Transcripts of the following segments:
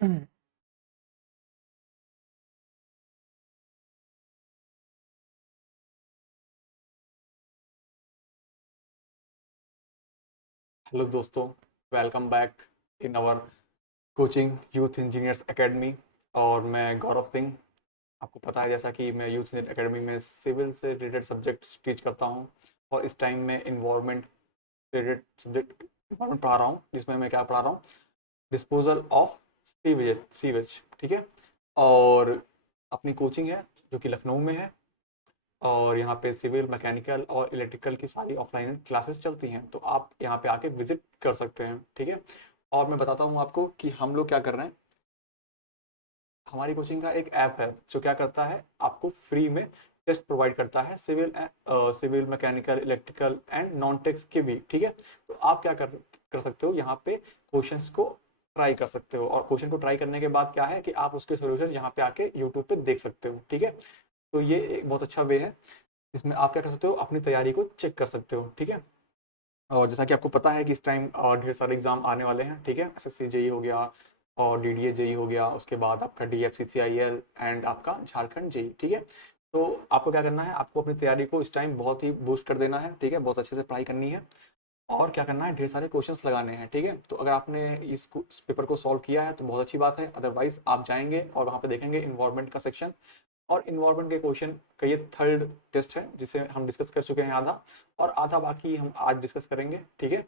Hello दोस्तों, welcome back in our coaching youth engineers academy. और मैं गौरव सिंह। आपको पता है जैसा कि मैं यूथ इंजीनियर एकेडमी में सिविल से रिलेटेड सब्जेक्ट्स टीच करता हूं। और इस टाइम में इन्वायरमेंट रिलेटेड सब्जेक्ट इन्वायरमेंट पढ़ा रहा हूं, जिसमें मैं क्या पढ़ा रहा हूं, डिस्पोजल ऑफ सीवेज। ठीक है। और अपनी कोचिंग है जो कि लखनऊ में है। और यहाँ पे सिविल, मैकेनिकल और इलेक्ट्रिकल की सारी ऑफलाइन क्लासेस चलती हैं, तो आप यहाँ पे आके विजिट कर सकते हैं। ठीक है। और मैं बताता हूँ आपको कि हम लोग क्या कर रहे हैं। हमारी कोचिंग का एक ऐप है जो क्या करता है, आपको फ्री में टेस्ट प्रोवाइड करता है, civil mechanical electrical and non techs के भी। ठीक है। तो आप क्या कर सकते हो, यहाँ पे क्वेश्चंस को ट्राई कर सकते हो। और क्वेश्चन को ट्राई करने के बाद क्या है कि आप उसके सोल्यूशन यहाँ पे आके यूट्यूब पे देख सकते हो। ठीक है। तो ये एक बहुत अच्छा वे है, इसमें आप क्या कर सकते हो, अपनी तैयारी को चेक कर सकते हो। ठीक है। और जैसा कि आपको पता है कि इस टाइम ढेर सारे एग्जाम आने वाले हैं। ठीक है। एसएससी जेई हो गया और डीडीए जेई हो गया, उसके बाद आपका डीएफसीसीआईएल एंड आपका झारखंड जेई। ठीक है। तो आपको क्या करना है, आपको अपनी तैयारी को इस टाइम बहुत ही बूस्ट कर देना है। ठीक है। बहुत अच्छे से पढ़ाई करनी है और क्या करना है, ढेर सारे क्वेश्चंस लगाने हैं। ठीक है। तो अगर आपने इस पेपर को सॉल्व किया है तो बहुत अच्छी बात है, अदरवाइज आप जाएंगे और वहाँ पे देखेंगे इन्वायरमेंट का सेक्शन। और इन्वायरमेंट के क्वेश्चन का ये थर्ड टेस्ट है जिसे हम डिस्कस कर चुके हैं आधा, और आधा बाकी हम आज डिस्कस करेंगे। ठीक है।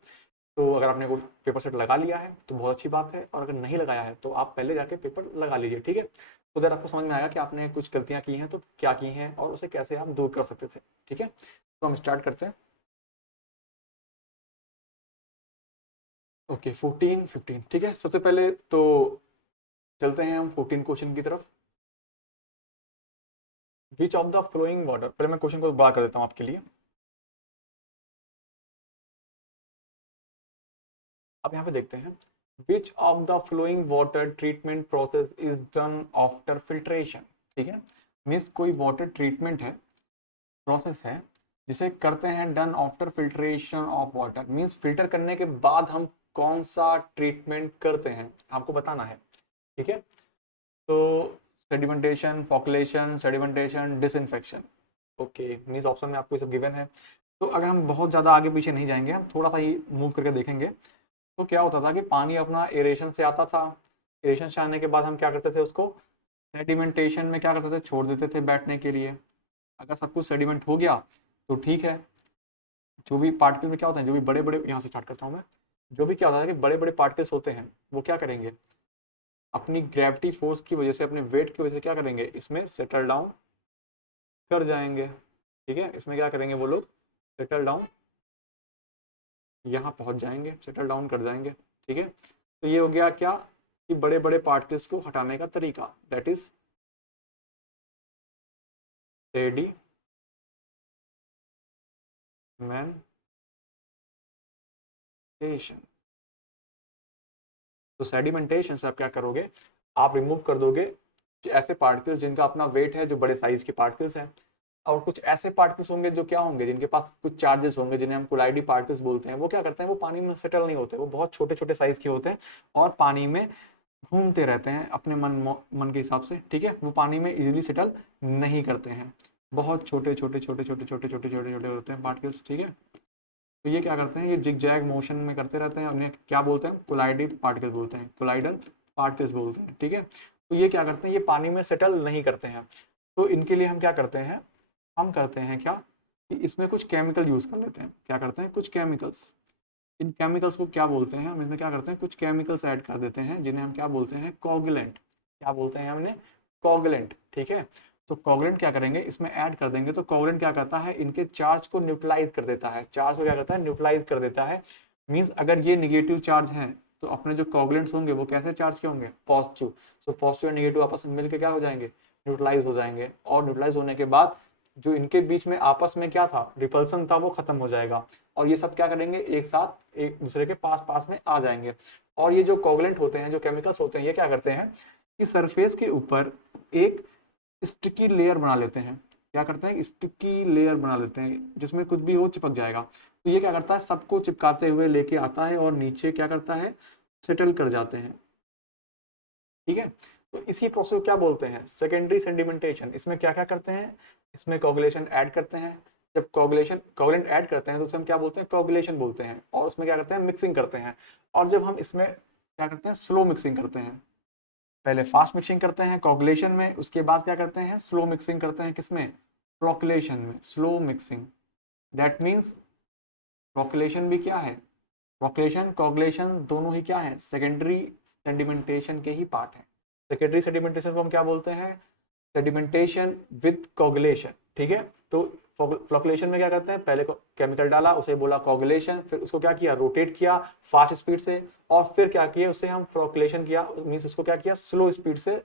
तो अगर आपने वो पेपर सेट लगा लिया है तो बहुत अच्छी बात है, और अगर नहीं लगाया है तो आप पहले जाके पेपर लगा लीजिए। ठीक है। तो उधर आपको समझ में आएगा कि आपने कुछ गलतियां की हैं तो क्या की हैं और उसे कैसे आप दूर कर सकते थे। ठीक है। तो हम स्टार्ट करते हैं। ओके, 14 15। ठीक है। सबसे पहले तो चलते हैं हम 14 क्वेश्चन की तरफ। Which of the flowing water, पहले मैं क्वेश्चन को बड़ा कर देता हूँ आपके लिए। अब यहाँ पे देखते हैं, which of the flowing water treatment process is done after filtration. ठीक है। मीन्स कोई वाटर ट्रीटमेंट है, प्रोसेस है जिसे करते हैं done after filtration of water. Means filter करने के बाद हम कौन सा ट्रीटमेंट करते हैं, आपको बताना है। ठीक है। तो sedimentation, population, sedimentation, disinfection. Okay, means option में आपको ये सब गिवन है। तो अगर हम बहुत ज़्यादा आगे पीछे नहीं जाएंगे, हम थोड़ा सा ही मूव करके देखेंगे। तो क्या होता था कि पानी अपना एरेशन से आता था। एरेशन से आने के बाद हम क्या करते थे, उसको सेडिमेंटेशन में क्या करते थे, छोड़ देते थे बैठने के लिए। अगर सब कुछ सेडिमेंट हो गया तो ठीक है। जो भी पार्टिकल में क्या होता है, जो भी बड़े बड़े, यहाँ से स्टार्ट करता हूँ मैं। जो भी क्या होता है कि बड़े बड़े पार्टिकल्स होते हैं वो क्या करेंगे, अपनी ग्रेविटी फोर्स की वजह से, अपने वेट की वजह से क्या करेंगे, इसमें सेटल डाउन कर जाएंगे। ठीक है। इसमें क्या करेंगे वो लोग, सेटल डाउन, यहाँ पहुंच जाएंगे, सेटल डाउन कर जाएंगे। ठीक है। तो ये हो गया क्या, कि बड़े बड़े पार्टिकल्स को हटाने का तरीका, दैट इज सेडिमेंटेशन। तो सेडिमेंटेशन से आप क्या करोगे, आप रिमूव कर दोगे ऐसे पार्टिकल्स जिनका अपना वेट है, जो बड़े साइज के पार्टिकल्स हैं। और कुछ ऐसे पार्टिकल्स होंगे जो क्या होंगे, जिनके पास कुछ चार्जेस होंगे, जिन्हें हम कोलाइडी पार्टिकल्स बोलते हैं। वो क्या करते हैं, वो पानी में सेटल नहीं होते, वो बहुत छोटे छोटे साइज के होते हैं और पानी में घूमते रहते हैं अपने मन के हिसाब से। ठीक है। वो पानी में इजीली सेटल नहीं करते हैं, बहुत छोटे छोटे छोटे छोटे छोटे छोटे छोटे छोटे होते हैं पार्टिकल्स। ठीक है। तो ये क्या करते हैं, ये जिग जैग मोशन में करते रहते हैं, उन्हें क्या बोलते हैं, कोलाइडल पार्टिकल बोलते हैं, कोलाइडल पार्टिकल्स बोलते हैं। ठीक है। तो ये क्या करते हैं, ये पानी में सेटल नहीं करते हैं। तो इनके लिए हम क्या करते हैं, हम करते हैं क्या, कि इसमें कुछ केमिकल यूज कर लेते हैं। क्या करते हैं, कुछ केमिकल्स। इन केमिकल्स को क्या बोलते हैं, हम इसमें क्या करते हैं, कुछ केमिकल्स ऐड कर देते हैं जिन्हें हम क्या बोलते हैं, कोगुलेंट। क्या बोलते हैं हमने, कोगुलेंट। ठीक है। तो कोगुलेंट क्या करेंगे, इसमें ऐड कर देंगे। तो कोगुलेंट क्या करता है, इनके चार्ज को न्यूट्रलाइज कर देता है। चार्ज को क्या करता है, न्यूट्रलाइज कर देता है। मीन्स अगर ये निगेटिव चार्ज है तो अपने जो कोगुलेंट्स होंगे वो कैसे चार्ज के होंगे, पॉजिटिव। सो पॉजिटिव और निगेटिव आपस में मिलकर क्या हो जाएंगे, न्यूट्रलाइज हो जाएंगे। और न्यूट्रलाइज होने के बाद जो इनके बीच में आपस में क्या था, रिपल्सन था, वो खत्म हो जाएगा। और ये सब क्या करेंगे, एक साथ एक दूसरे के पास पास में आ जाएंगे। और ये जो कोवलेंट होते हैं, जो केमिकल्स होते हैं, ये क्या करते हैं कि सरफेस के ऊपर एक स्टिकी लेयर बना लेते हैं। क्या करते हैं, स्टिकी लेयर बना लेते हैं, जिसमें कुछ भी हो चिपक जाएगा। तो ये क्या करता है, सबको चिपकाते हुए लेके आता है और नीचे क्या करता है, सेटल कर जाते हैं। ठीक है। तो इसी प्रोसेस को क्या बोलते हैं, सेकेंडरी सेडिमेंटेशन। इसमें क्या क्या करते हैं, इसमें कोगुलेशन ऐड करते हैं। जब कोगुलेंट ऐड करते हैं तो उसे हम क्या बोलते हैं, कोगुलेशन बोलते हैं। और उसमें क्या करते हैं, मिक्सिंग करते हैं। और जब हम इसमें क्या करते हैं, स्लो मिक्सिंग करते हैं। पहले फास्ट मिक्सिंग करते हैं कोगुलेशन में, उसके बाद क्या करते हैं, स्लो मिक्सिंग करते हैं किसमें, फ्लोकुलेशन में, slow mixing. That means flocculation भी क्या है, फ्लोकुलेशन कोगुलेशन दोनों ही क्या है, सेकेंडरी सेडिमेंटेशन के ही पार्ट है। सेकेंडरी सेडिमेंटेशन को हम क्या बोलते हैं, सेडिमेंटेशन विद कोगुलेशन। ठीक है। तो फ्लोकुलेशन में क्या करते हैं, पहले केमिकल डाला, उसे बोला कोगुलेशन, फिर उसको क्या किया, रोटेट किया फास्ट स्पीड से, और फिर क्या किया, उसे हम फ्लोकुलेशन किया, मीन्स उसको क्या किया, स्लो स्पीड से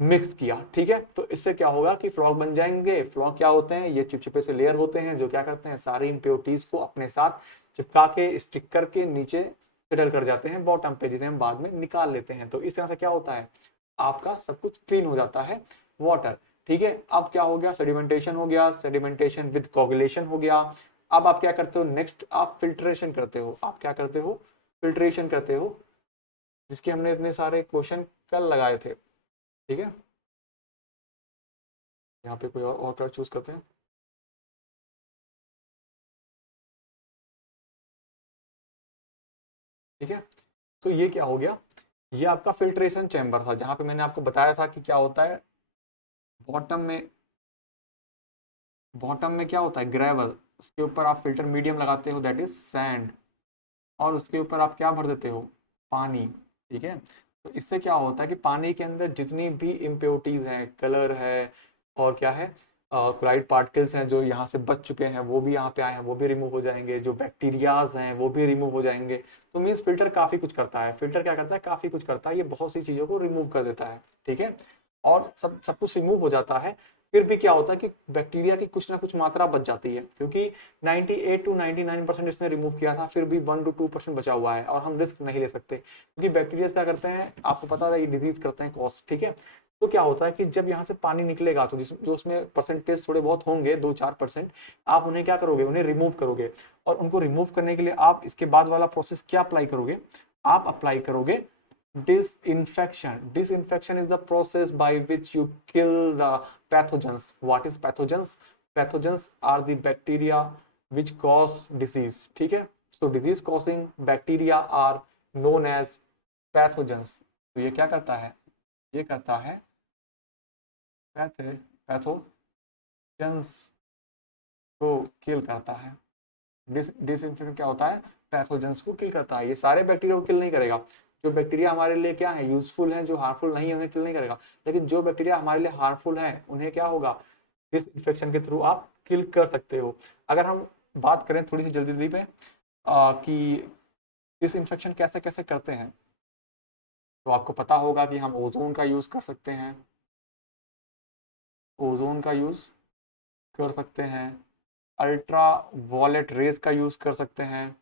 मिक्स किया। ठीक है। तो इससे क्या होगा कि फ्लॉक बन जाएंगे। फ्लॉक क्या होते हैं, ये चिपचिपे से लेयर होते हैं जो क्या करते हैं, सारी इम्प्योरिटीज को अपने साथ चिपका के स्टिक करके नीचे सेटल कर जाते हैं बॉटम पे, जिसे हम बाद में निकाल लेते हैं। तो इस तरह से क्या होता है, आपका सब कुछ क्लीन हो जाता है वाटर। ठीक है। अब क्या हो गया, सेडिमेंटेशन हो गया, सेडिमेंटेशन विद कोगुलेशन हो गया। अब आप क्या करते हो, नेक्स्ट आप फिल्ट्रेशन करते हो। आप क्या करते हो, फिल्ट्रेशन करते हो, जिसके हमने इतने सारे क्वेश्चन कल लगाए थे। ठीक है। यहाँ पे कोई और कलर चूज करते हैं। ठीक है। तो ये क्या हो गया, ये आपका फिल्ट्रेशन चैम्बर था, जहां पे मैंने आपको बताया था कि क्या होता है, बॉटम में, बॉटम में क्या होता है, ग्रेवल, उसके ऊपर आप फिल्टर मीडियम लगाते हो, दैट इज सैंड, और उसके ऊपर आप क्या भर देते हो, पानी। ठीक है। तो इससे क्या होता है कि पानी के अंदर जितनी भी इम्प्योरिटीज हैं, कलर है और क्या है, क्लोराइड पार्टिकल्स हैं जो यहाँ से बच चुके हैं, वो भी यहाँ पे आए हैं, वो भी रिमूव हो जाएंगे, जो बैक्टीरियाज हैं वो भी रिमूव हो जाएंगे। तो मीन्स फिल्टर काफी कुछ करता है, फिल्टर क्या करता है, काफी कुछ करता है, ये बहुत सी चीजों को रिमूव कर देता है। ठीक है। और सब सब कुछ रिमूव हो जाता है, फिर भी क्या होता है कि बैक्टीरिया की कुछ ना कुछ मात्रा बच जाती है, क्योंकि 98 टू 99% इसने रिमूव किया था, फिर भी 1 to 2% बचा हुआ है, और हम रिस्क नहीं ले सकते, क्योंकि बैक्टीरिया क्या करते हैं, आपको पता है, ये डिजीज करते हैं कॉज। ठीक है। तो क्या होता है कि जब यहाँ से पानी निकलेगा तो जो उसमें परसेंटेज थोड़े बहुत होंगे, 2-4%, आप उन्हें क्या करोगे, उन्हें रिमूव करोगे। और उनको रिमूव करने के लिए आप इसके बाद वाला प्रोसेस क्या अप्लाई करोगे, आप अप्लाई करोगे disinfection. Disinfection is the process by which you kill the pathogens. What is pathogens? Pathogens are the bacteria which cause disease. ठीक है। So disease causing bacteria are known as pathogens. तो ये क्या करता है, ये करता है पैथोजेंस को किल करता है। डिसइंफेक्शन क्या होता है, पैथोजेंस को किल करता है। ये सारे बैक्टीरिया को किल नहीं करेगा, जो बैक्टीरिया हमारे लिए क्या है, यूजफुल हैं, जो हार्मफुल नहीं है, उन्हें किल नहीं करेगा। लेकिन जो बैक्टीरिया हमारे लिए हार्मफुल हैं, उन्हें क्या होगा, डिसइंफेक्शन के थ्रू आप किल कर सकते हो। अगर हम बात करें थोड़ी सी जल्दी जल्दी पे कि डिसइंफेक्शन कैसे कैसे करते हैं, तो आपको पता होगा कि हम ओजोन का यूज कर सकते हैं, ओजोन का यूज कर सकते हैं, अल्ट्रा वॉयलेट रेज का यूज कर सकते हैं,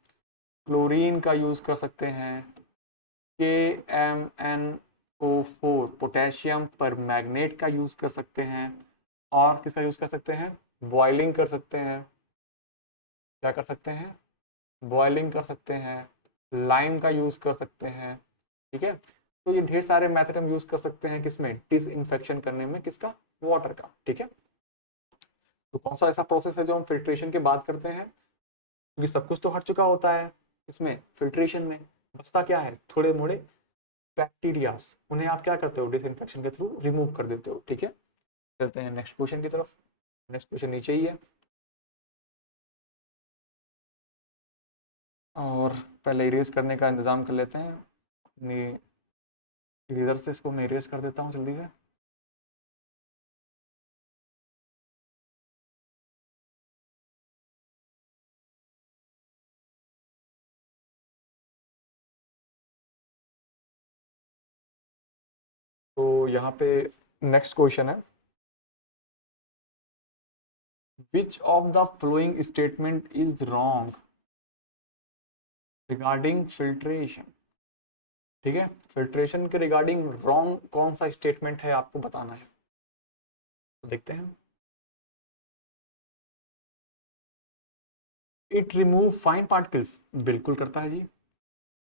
क्लोरीन का यूज कर सकते हैं, KMnO4 पोटेशियम पर मैग्नेट का यूज कर सकते हैं, और किसका यूज कर सकते हैं, बॉइलिंग कर सकते हैं, क्या कर सकते हैं, बॉइलिंग कर सकते हैं, लाइम का यूज कर सकते हैं। ठीक है। तो ये ढेर सारे मेथड हम यूज कर सकते हैं किसमें, डिसइंफेक्शन करने में, किसका, वाटर का। ठीक है। तो कौन सा ऐसा प्रोसेस है जो हम फिल्ट्रेशन के बाद करते हैं, क्योंकि सब कुछ तो हट चुका होता है इसमें, फिल्ट्रेशन में बचता क्या है, थोड़े मोड़े बैक्टीरियाज, उन्हें आप क्या करते हो, डिसइंफेक्शन के थ्रू रिमूव कर देते हो। ठीक है। चलते हैं नेक्स्ट क्वेश्चन की तरफ। नेक्स्ट क्वेश्चन नीचे ही है, और पहले इरेज करने का इंतजाम कर लेते हैं अपनी इरेजर से। इसको मैं इरेज कर देता हूँ जल्दी से। तो यहाँ पे नेक्स्ट क्वेश्चन है, which of the following statement is wrong regarding filtration. ठीक है। फिल्ट्रेशन के रिगार्डिंग रॉन्ग कौन सा स्टेटमेंट है, आपको बताना है। तो देखते हैं, इट रिमूव फाइन पार्टिकल्स, बिल्कुल करता है जी।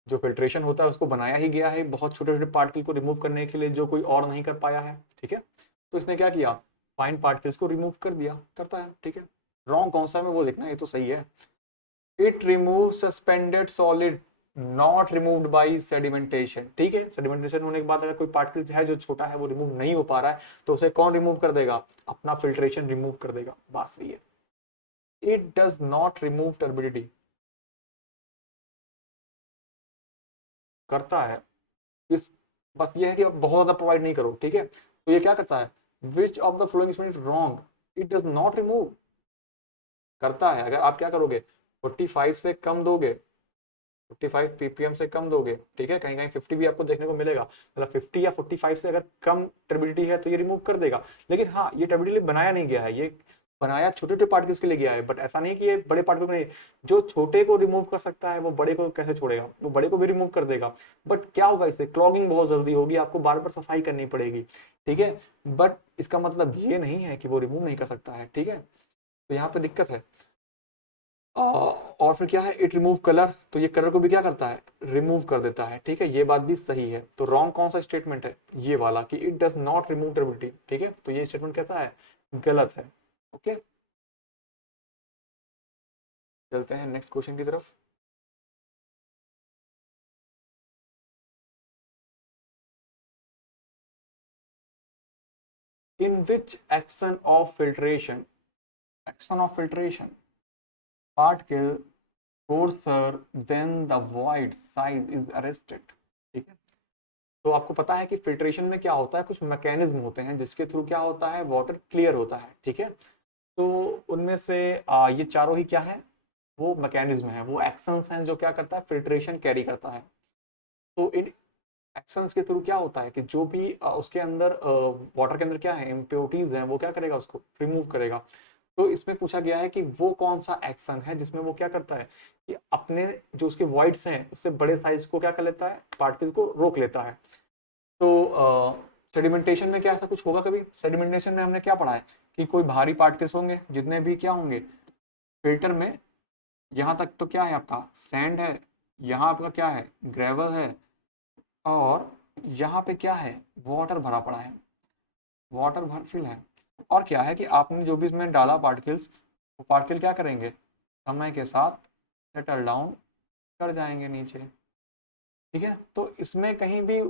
जो फिल्ट्रेशन होता है उसको बनाया ही गया है बहुत छोटे छोटे पार्टिकल को रिमूव करने के लिए, जो कोई और नहीं कर पाया है, ठीक है। तो इसने क्या किया, फाइन पार्टिकल्स को रिमूव कर दिया, करता है, ठीक है। रॉन्ग कौन सा है मैं वो देखना, ये तो सही है। It remove suspended solid not removed by sedimentation, ठीक है। सेडिमेंटेशन होने के बाद अगर कोई पार्टिकल है जो छोटा है वो रिमूव नहीं हो पा रहा है, तो उसे कौन रिमूव कर देगा, अपना फिल्ट्रेशन रिमूव कर देगा, बात सही है। It does not remove turbidity, करता है। इस बस ये है कि आप बहुत ज्यादा प्रोवाइड नहीं करो, ठीक है। तो ये क्या करता है, which of the following statement is wrong, it does not remove, करता है। अगर आप क्या करोगे, 45 से कम दोगे, 55 ppm से कम दोगे, ठीक है, कहीं कहीं 50 भी आपको देखने को मिलेगा, मतलब 50 या 45 से अगर कम टर्बिडिटी है तो ये रिमूव कर देगा। लेकिन हाँ, ये टर्बिडिटी बनाया नहीं गया है, ये बनाया छोटे छोटे पार्टिकल्स के लिए गया है, बट ऐसा नहीं कि ये बड़े पार्टिकल को नहीं, जो छोटे को रिमूव कर सकता है वो बड़े को कैसे छोड़ेगा, वो बड़े को भी रिमूव कर देगा। बट क्या होगा, इससे क्लॉगिंग बहुत जल्दी होगी, आपको बार बार सफाई करनी पड़ेगी, ठीक है। बट इसका मतलब ये नहीं है कि वो रिमूव नहीं कर सकता है, ठीक है। तो यहाँ पे दिक्कत है। और फिर क्या है, इट रिमूव कलर, तो ये कलर को भी क्या करता है, रिमूव कर देता है, ठीक है। ये बात भी सही है। तो रॉन्ग कौन सा स्टेटमेंट है, ये वाला कि it does not remove turbidity, ठीक है। तो ये स्टेटमेंट कैसा है, गलत है। ओके, चलते हैं नेक्स्ट क्वेश्चन की तरफ। In which action of filtration, action of filtration particle coarser than the void size is arrested, ठीक है। तो आपको पता है कि फिल्ट्रेशन में क्या होता है, कुछ मैकेनिज्म होते हैं जिसके थ्रू क्या होता है, वाटर क्लियर होता है, ठीक है। तो उनमें से ये चारों ही क्या है, वो मैकेनिज्म है, वो एक्शंस हैं जो क्या करता है, फिल्ट्रेशन कैरी करता है। तो इन एक्शंस के थ्रू क्या होता है कि जो भी उसके अंदर वाटर के अंदर क्या है, इम्प्योरिटीज हैं, वो क्या करेगा, उसको रिमूव करेगा। तो इसमें पूछा गया है कि वो कौन सा एक्शन है जिसमें वो क्या करता है कि अपने जो उसके वॉइड्स हैं उससे बड़े साइज को क्या कर लेता है, पार्टिकल को रोक लेता है। तो सेडिमेंटेशन में क्या ऐसा कुछ होगा कभी, सेडिमेंटेशन में हमने क्या पढ़ा है कि कोई भारी पार्टिकल्स होंगे जितने भी क्या होंगे फिल्टर में, यहाँ तक तो क्या है आपका सैंड है, यहाँ आपका क्या है ग्रेवल है, और यहाँ पे क्या है, वाटर भरा पड़ा है, वाटर भर फिल है। और क्या है कि आपने जो भी इसमें डाला पार्टिकल्स, वो पार्टिकल क्या करेंगे, समय के साथ सेटल डाउन कर जाएंगे नीचे, ठीक है। तो इसमें कहीं भी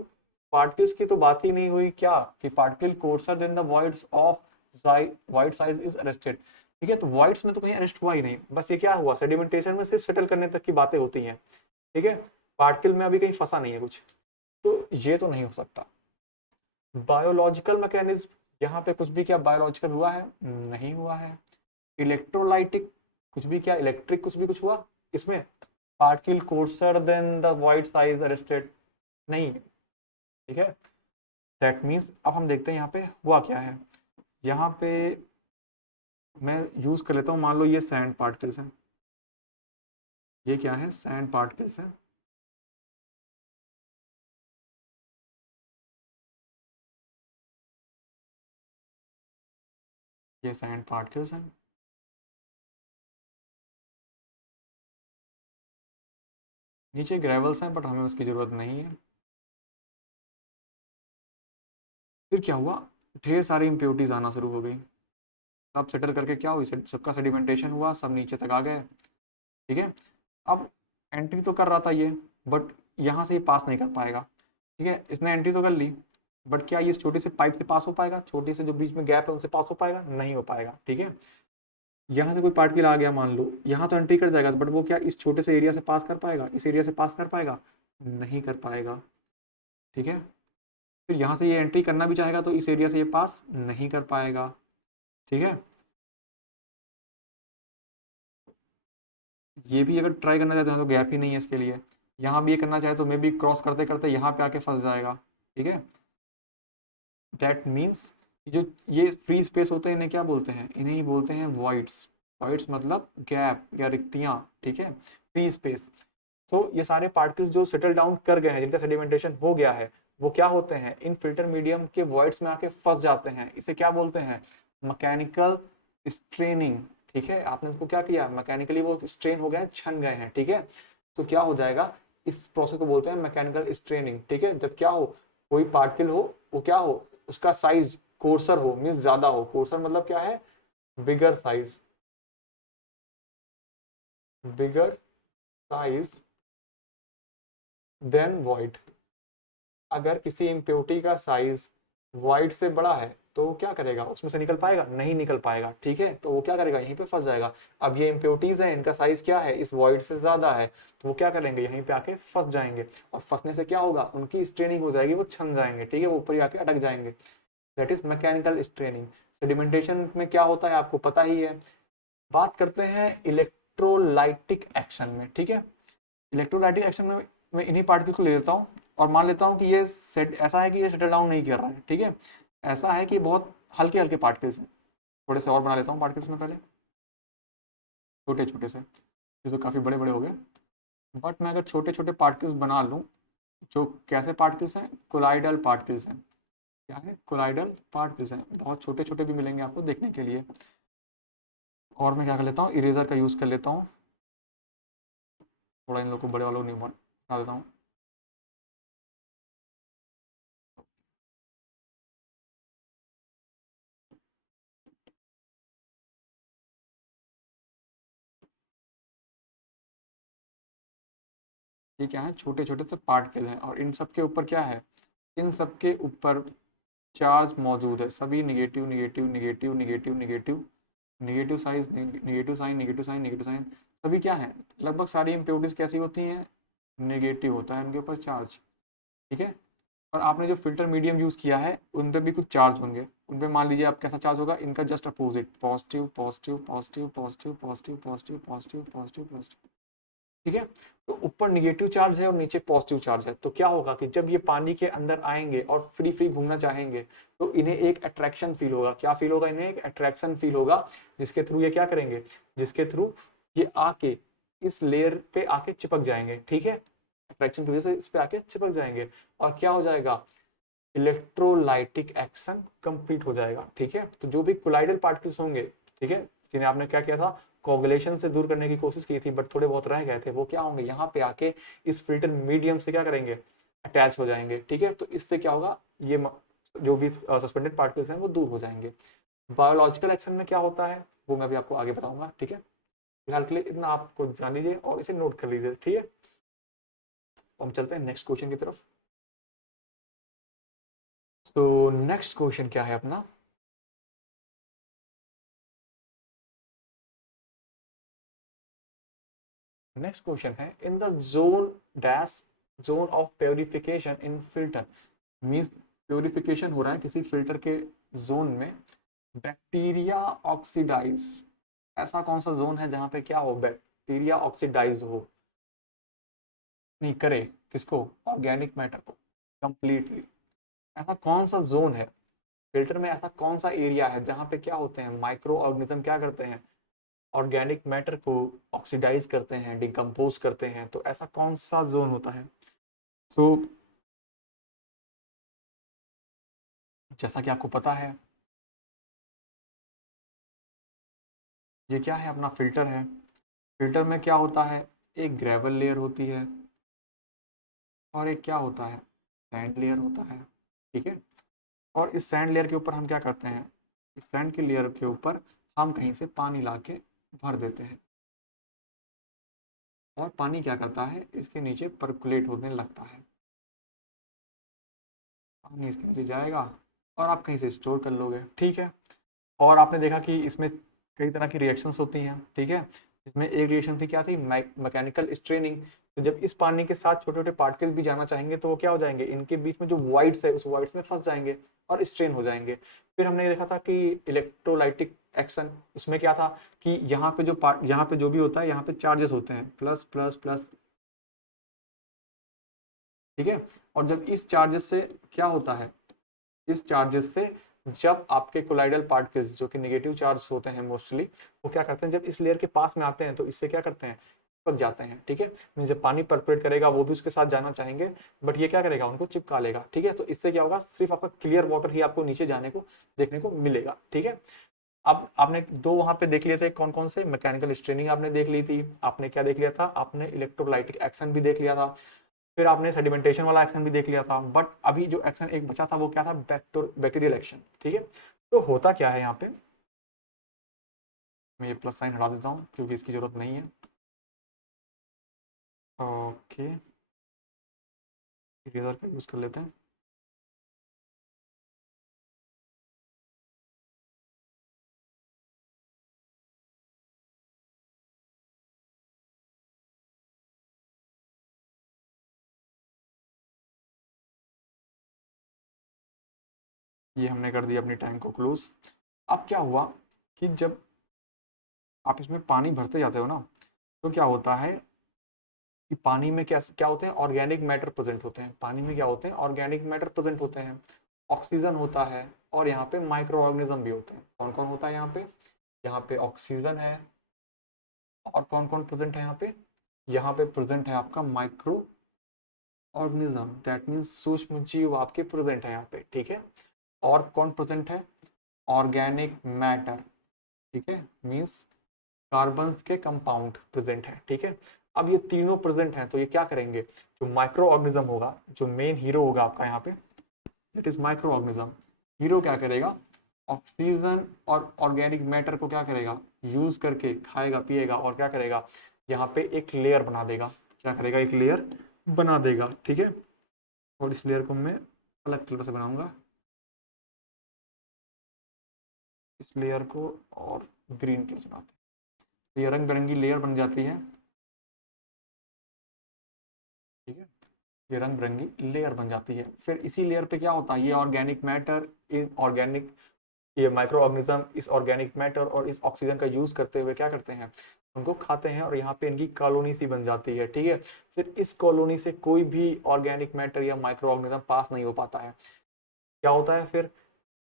पार्टिकल्स की तो बात ही नहीं हुई क्या कि particle coarser then the voids of void size is arrested, ठीक है। तो वॉइड्स में तो कहीं अरेस्ट हुआ ही नहीं, बस ये क्या हुआ, सेडिमेंटेशन में सिर्फ सेटल करने तक की बातें होती हैं, ठीक है। पार्टिकल में अभी कहीं फंसा नहीं है कुछ, तो ये तो नहीं हो सकता। बायोलॉजिकल मैकेनिज्म, यहाँ पे कुछ भी क्या बायोलॉजिकल हुआ है, नहीं हुआ है। इलेक्ट्रोलाइटिक, कुछ भी क्या इलेक्ट्रिक कुछ भी कुछ हुआ इसमें, particle coarser then the void size arrested, नहीं, ठीक है। दैट मीन्स अब हम देखते हैं यहाँ पे हुआ क्या है। यहाँ पे मैं यूज कर लेता हूँ, मान लो ये सैंड पार्टिकल्स हैं, ये क्या है, सैंड पार्टिकल्स हैं, ये सैंड पार्टिकल्स हैं, नीचे ग्रेवल्स हैं बट हमें उसकी जरूरत नहीं है। फिर क्या हुआ, ढेर सारी इम्प्योरिटीज आना शुरू हो गई, सब सेटल करके क्या हुई, सबका सेडिमेंटेशन हुआ, सब नीचे तक आ गए, ठीक है। अब एंट्री तो कर रहा था ये, बट यहाँ से ये पास नहीं कर पाएगा, ठीक है। इसने एंट्री तो कर ली, बट क्या ये इस छोटी से पाइप से पास हो पाएगा, छोटी से जो बीच में गैप है उनसे पास हो पाएगा, नहीं हो पाएगा, ठीक है। यहाँ से कोई पार्टिकल आ गया मान लो, यहाँ तो एंट्री कर जाएगा, बट वो क्या इस छोटे से एरिया से पास कर पाएगा, इस एरिया से पास कर पाएगा, नहीं कर पाएगा, ठीक है। फिर यहाँ से ये एंट्री करना भी चाहेगा तो इस एरिया से ये पास नहीं कर पाएगा, ठीक है। ये भी अगर ट्राई करना चाहते हैं तो गैप ही नहीं है इसके लिए, यहाँ भी ये करना चाहे तो मे भी क्रॉस करते करते यहाँ पे आके फंस जाएगा, ठीक है। दैट मीन्स जो ये फ्री स्पेस होते हैं इन्हें क्या बोलते हैं, इन्हें ही बोलते हैं वॉइड्स, वॉइड्स मतलब गैप या रिक्तियाँ, ठीक है, फ्री स्पेस। तो ये सारे पार्टिकल्स जो सेटल डाउन कर गए हैं, जिनका सेडिमेंटेशन हो गया है, वो क्या होते हैं, इन फिल्टर मीडियम के वॉइड्स में आके फंस जाते हैं, इसे क्या बोलते हैं, मैकेनिकल स्ट्रेनिंग, ठीक है। आपने इसको क्या किया, मैकेनिकली वो स्ट्रेन हो गए हैं, छन गए हैं, ठीक है। तो क्या हो जाएगा, इस प्रोसेस को बोलते हैं मैकेनिकल स्ट्रेनिंग। ठीक है, जब क्या हो, कोई पार्टिकल हो, वो क्या हो, उसका साइज कोर्सर हो, मीन्स ज्यादा हो। कोर्सर मतलब क्या है, bigger size, bigger size then void. अगर किसी इम्प्योरिटी का साइज वाइड से बड़ा है तो वो क्या करेगा, उसमें से निकल पाएगा, नहीं निकल पाएगा। ठीक है, तो वो क्या करेगा, यहीं पे फंस जाएगा। अब ये इम्प्योरिटीज है, इनका साइज क्या है, इस वॉइड से ज्यादा है, तो वो क्या करेंगे, यहीं पे आके फंस जाएंगे। और फंसने से क्या होगा, उनकी स्ट्रेनिंग हो जाएगी, वो छन जाएंगे। ठीक है, वो ऊपर ही आके अटक जाएंगे। That is mechanical straining. Sedimentation में क्या होता है आपको पता ही है। बात करते हैं इलेक्ट्रोलाइटिक एक्शन में। ठीक है, इलेक्ट्रोलाइटिक एक्शन में मैं इन्हीं पार्टिकल्स को ले लेता हूँ और मान लेता हूँ कि ये सेट ऐसा है कि ये सेटल डाउन नहीं कर रहा है। ठीक है, ऐसा है कि बहुत हल्के हल्के पार्टिकल्स हैं। थोड़े से और बना लेता हूँ पार्टिकल्स में पहले, छोटे छोटे से। ये तो काफ़ी बड़े बड़े हो गए, बट मैं अगर छोटे छोटे पार्टिकल्स बना लूँ, जो कैसे पार्टिकल्स हैं, कोलाइडल पार्टिकल्स हैं। क्या है, कोलाइडल पार्टिकल्स हैं। बहुत छोटे छोटे भी मिलेंगे आपको देखने के लिए। और मैं क्या कर लेता हूँ, इरेजर का यूज़ कर लेता हूँ, थोड़ा इन लोग को बड़े वालों को नहीं बना देता हूँ। ये क्या है, छोटे छोटे से पार्टिकल हैं और इन सब के ऊपर क्या है, इन सब के ऊपर चार्ज मौजूद है। सभी negative negative negative negative negative, negative size, negative sign, negative sign, negative sign, सभी क्या है, लगभग सारी इम्प्योरिटीज कैसी होती हैं, नेगेटिव होता है उनके ऊपर चार्ज। ठीक है, और आपने जो फिल्टर मीडियम यूज किया है उन पे भी कुछ चार्ज होंगे। उन पे मान लीजिए आप कैसा चार्ज होगा, इनका just opposite, positive positive positive positive positive positive positive positive positive. ठीक है, तो ऊपर निगेटिव चार्ज है और नीचे पॉजिटिव चार्ज है। तो क्या होगा कि जब ये पानी के अंदर आएंगे और फ्री फ्री घूमना चाहेंगे तो इन्हें एक अट्रैक्शन फील होगा। क्या फील होगा, इन्हें एक अट्रैक्शन फील होगा, जिसके थ्रू ये क्या करेंगे, जिसके थ्रू ये आके इस लेयर पे आके चिपक जाएंगे। ठीक है, अट्रैक्शन की वजह से इस पे आके चिपक जाएंगे और क्या हो जाएगा, इलेक्ट्रोलाइटिक एक्शन कंप्लीट हो जाएगा। ठीक है, तो जो भी कोलाइडल पार्टिकल्स होंगे, ठीक है, जिन्हें आपने क्या किया था, कोगुलेशन से दूर करने की कोशिश की थी बट थोड़े बहुत रह गए थे, वो क्या होंगे, यहाँ पे आके इस फिल्टर मीडियम से क्या करेंगे, अटैच हो जाएंगे। ठीक है, तो इससे क्या होगा, ये जो भी सस्पेंडेड पार्टिकल्स हैं वो दूर हो जाएंगे। बायोलॉजिकल एक्शन में क्या होता है वो मैं भी आपको आगे बताऊंगा। ठीक है, फिलहाल के लिए इतना आपको जान लीजिए और इसे नोट कर लीजिए। ठीक है, हम चलते हैं नेक्स्ट क्वेश्चन की तरफ। तो नेक्स्ट क्वेश्चन क्या है अपना, नेक्स्ट क्वेश्चन है, in the zone dash zone of purification in filter, means purification हो रहा है किसी फिल्टर के जोन में, बैक्टीरिया ऑक्सीडाइज। ऐसा कौन सा जोन है जहां पे क्या हो, बैक्टीरिया ऑक्सीडाइज हो, नहीं करे किसको, ऑर्गेनिक मैटर को कंप्लीटली। ऐसा कौन सा जोन है फिल्टर में, ऐसा कौन सा एरिया है जहां पे क्या होते हैं, माइक्रो ऑर्गेनिज्म क्या करते हैं, ऑर्गेनिक मैटर को ऑक्सीडाइज करते हैं, डिकम्पोज करते हैं। तो ऐसा कौन सा जोन होता है। सो जैसा कि आपको पता है, ये क्या है, अपना फिल्टर है। फिल्टर में क्या होता है, एक ग्रेवल लेयर होती है और एक क्या होता है, सैंड लेयर होता है। ठीक है, और इस सैंड लेयर के ऊपर हम क्या करते हैं, इस सैंड के लेयर के ऊपर हम कहीं से पानी लाके भर देते हैं और पानी क्या करता है, इसके नीचे परकुलेट होने लगता है। पानी इसके नीचे जाएगा और आप कहीं से स्टोर कर लोगे। ठीक है, और आपने देखा कि इसमें कई तरह की रिएक्शंस होती हैं। ठीक है, इसमें एक रिएक्शन थी, क्या थी, मैकेनिकल स्ट्रेनिंग। तो जब इस पानी के साथ छोटे छोटे पार्टिकल भी जाना चाहेंगे तो वो क्या हो जाएंगे, इनके बीच में जो वाइड्स है उस वाइड्स में फंस जाएंगे और स्ट्रेन हो जाएंगे। फिर हमने देखा था कि इलेक्ट्रोलाइटिक एक्शन, इसमें क्या था कि यहाँ पे जो पार्ट, यहाँ पे जो भी होता है, यहाँ पे चार्जेस होते हैं, प्लस प्लस प्लस। ठीक है, और जब इस चार्जेस से क्या होता है, इस चार्जेस से जब आपके कोलाइडल पार्टिकल्स जो कि नेगेटिव चार्ज होते हैं मोस्टली, वो क्या करते हैं, जब इस लेयर के पास में आते हैं तो इससे क्या करते हैं, चिपक जाते हैं। ठीक है, जब पानी परपेट करेगा वो भी उसके साथ जाना चाहेंगे बट ये क्या करेगा, उनको चिपका लेगा। ठीक है, तो इससे क्या होगा, सिर्फ आपका क्लियर वाटर ही आपको नीचे जाने को देखने को मिलेगा। ठीक है, अब आपने दो वहां पे देख लिए थे, कौन कौन से, मैकेनिकल स्ट्रेनिंग आपने देख ली थी, आपने क्या देख लिया था, आपने इलेक्ट्रोलाइटिक एक्शन भी देख लिया था, फिर आपने सेडिमेंटेशन वाला एक्शन भी देख लिया था। बट अभी जो एक्शन एक बचा था वो क्या था, बैक्टीरियल एक्शन। ठीक है, तो होता क्या है यहाँ पे, मैं ये प्लस साइन हटा देता हूँ क्योंकि इसकी जरूरत नहीं है। ओके, इरेजर का यूज कर लेते हैं। ये हमने कर दिया अपनी टैंक को क्लोज। अब क्या हुआ कि जब आप इसमें पानी भरते जाते हो ना, तो क्या होता है कि पानी में क्या क्या होते हैं, ऑर्गेनिक मैटर प्रेजेंट होते हैं। पानी में क्या होते हैं, ऑर्गेनिक मैटर प्रेजेंट होते हैं, ऑक्सीजन होता है, और यहाँ पे माइक्रो ऑर्गेनिज्म भी होते हैं। कौन कौन होता है यहाँ पे, यहाँ पे ऑक्सीजन है, और कौन कौन प्रेजेंट है यहाँ पे, यहाँ पे प्रेजेंट है आपका माइक्रो ऑर्गेनिज्म, दैट मीन्स सूक्ष्म जीव आपके प्रेजेंट है यहाँ पे। ठीक है, और कौन प्रेजेंट है, ऑर्गेनिक मैटर। ठीक है, मीन्स कार्बन्स के कंपाउंड प्रेजेंट है। ठीक है, अब ये तीनों प्रेजेंट हैं तो ये क्या करेंगे, जो माइक्रो ऑर्गेनिज्म होगा, जो मेन हीरो होगा आपका यहाँ पे, that is micro organism. Hero क्या करेगा, ऑक्सीजन और ऑर्गेनिक मैटर को क्या करेगा, यूज करके खाएगा पिएगा, और क्या करेगा, यहाँ पे एक लेयर बना देगा। क्या करेगा, एक लेयर बना देगा। ठीक है, और इस लेयर को मैं अलग कलर से बनाऊंगा, इस लेयर को और ग्रीन कलर से बनाते हैं, तो ये रंग बिरंगी लेयर बन जाती है। ठीक है, ये रंग बिरंगी लेयर बन जाती है। फिर इसी लेयर पे क्या होता है, ये ऑर्गेनिक मैटर, इन ऑर्गेनिक, ये माइक्रो ऑर्गेनिज्म इस ऑर्गेनिक मैटर और इस ऑक्सीजन का यूज करते हुए क्या करते हैं, उनको खाते हैं, और यहाँ पे इनकी कॉलोनी सी बन जाती है। ठीक है, फिर इस कॉलोनी से कोई भी ऑर्गेनिक मैटर या माइक्रो ऑर्गेनिज्म पास नहीं हो पाता है। क्या होता है फिर,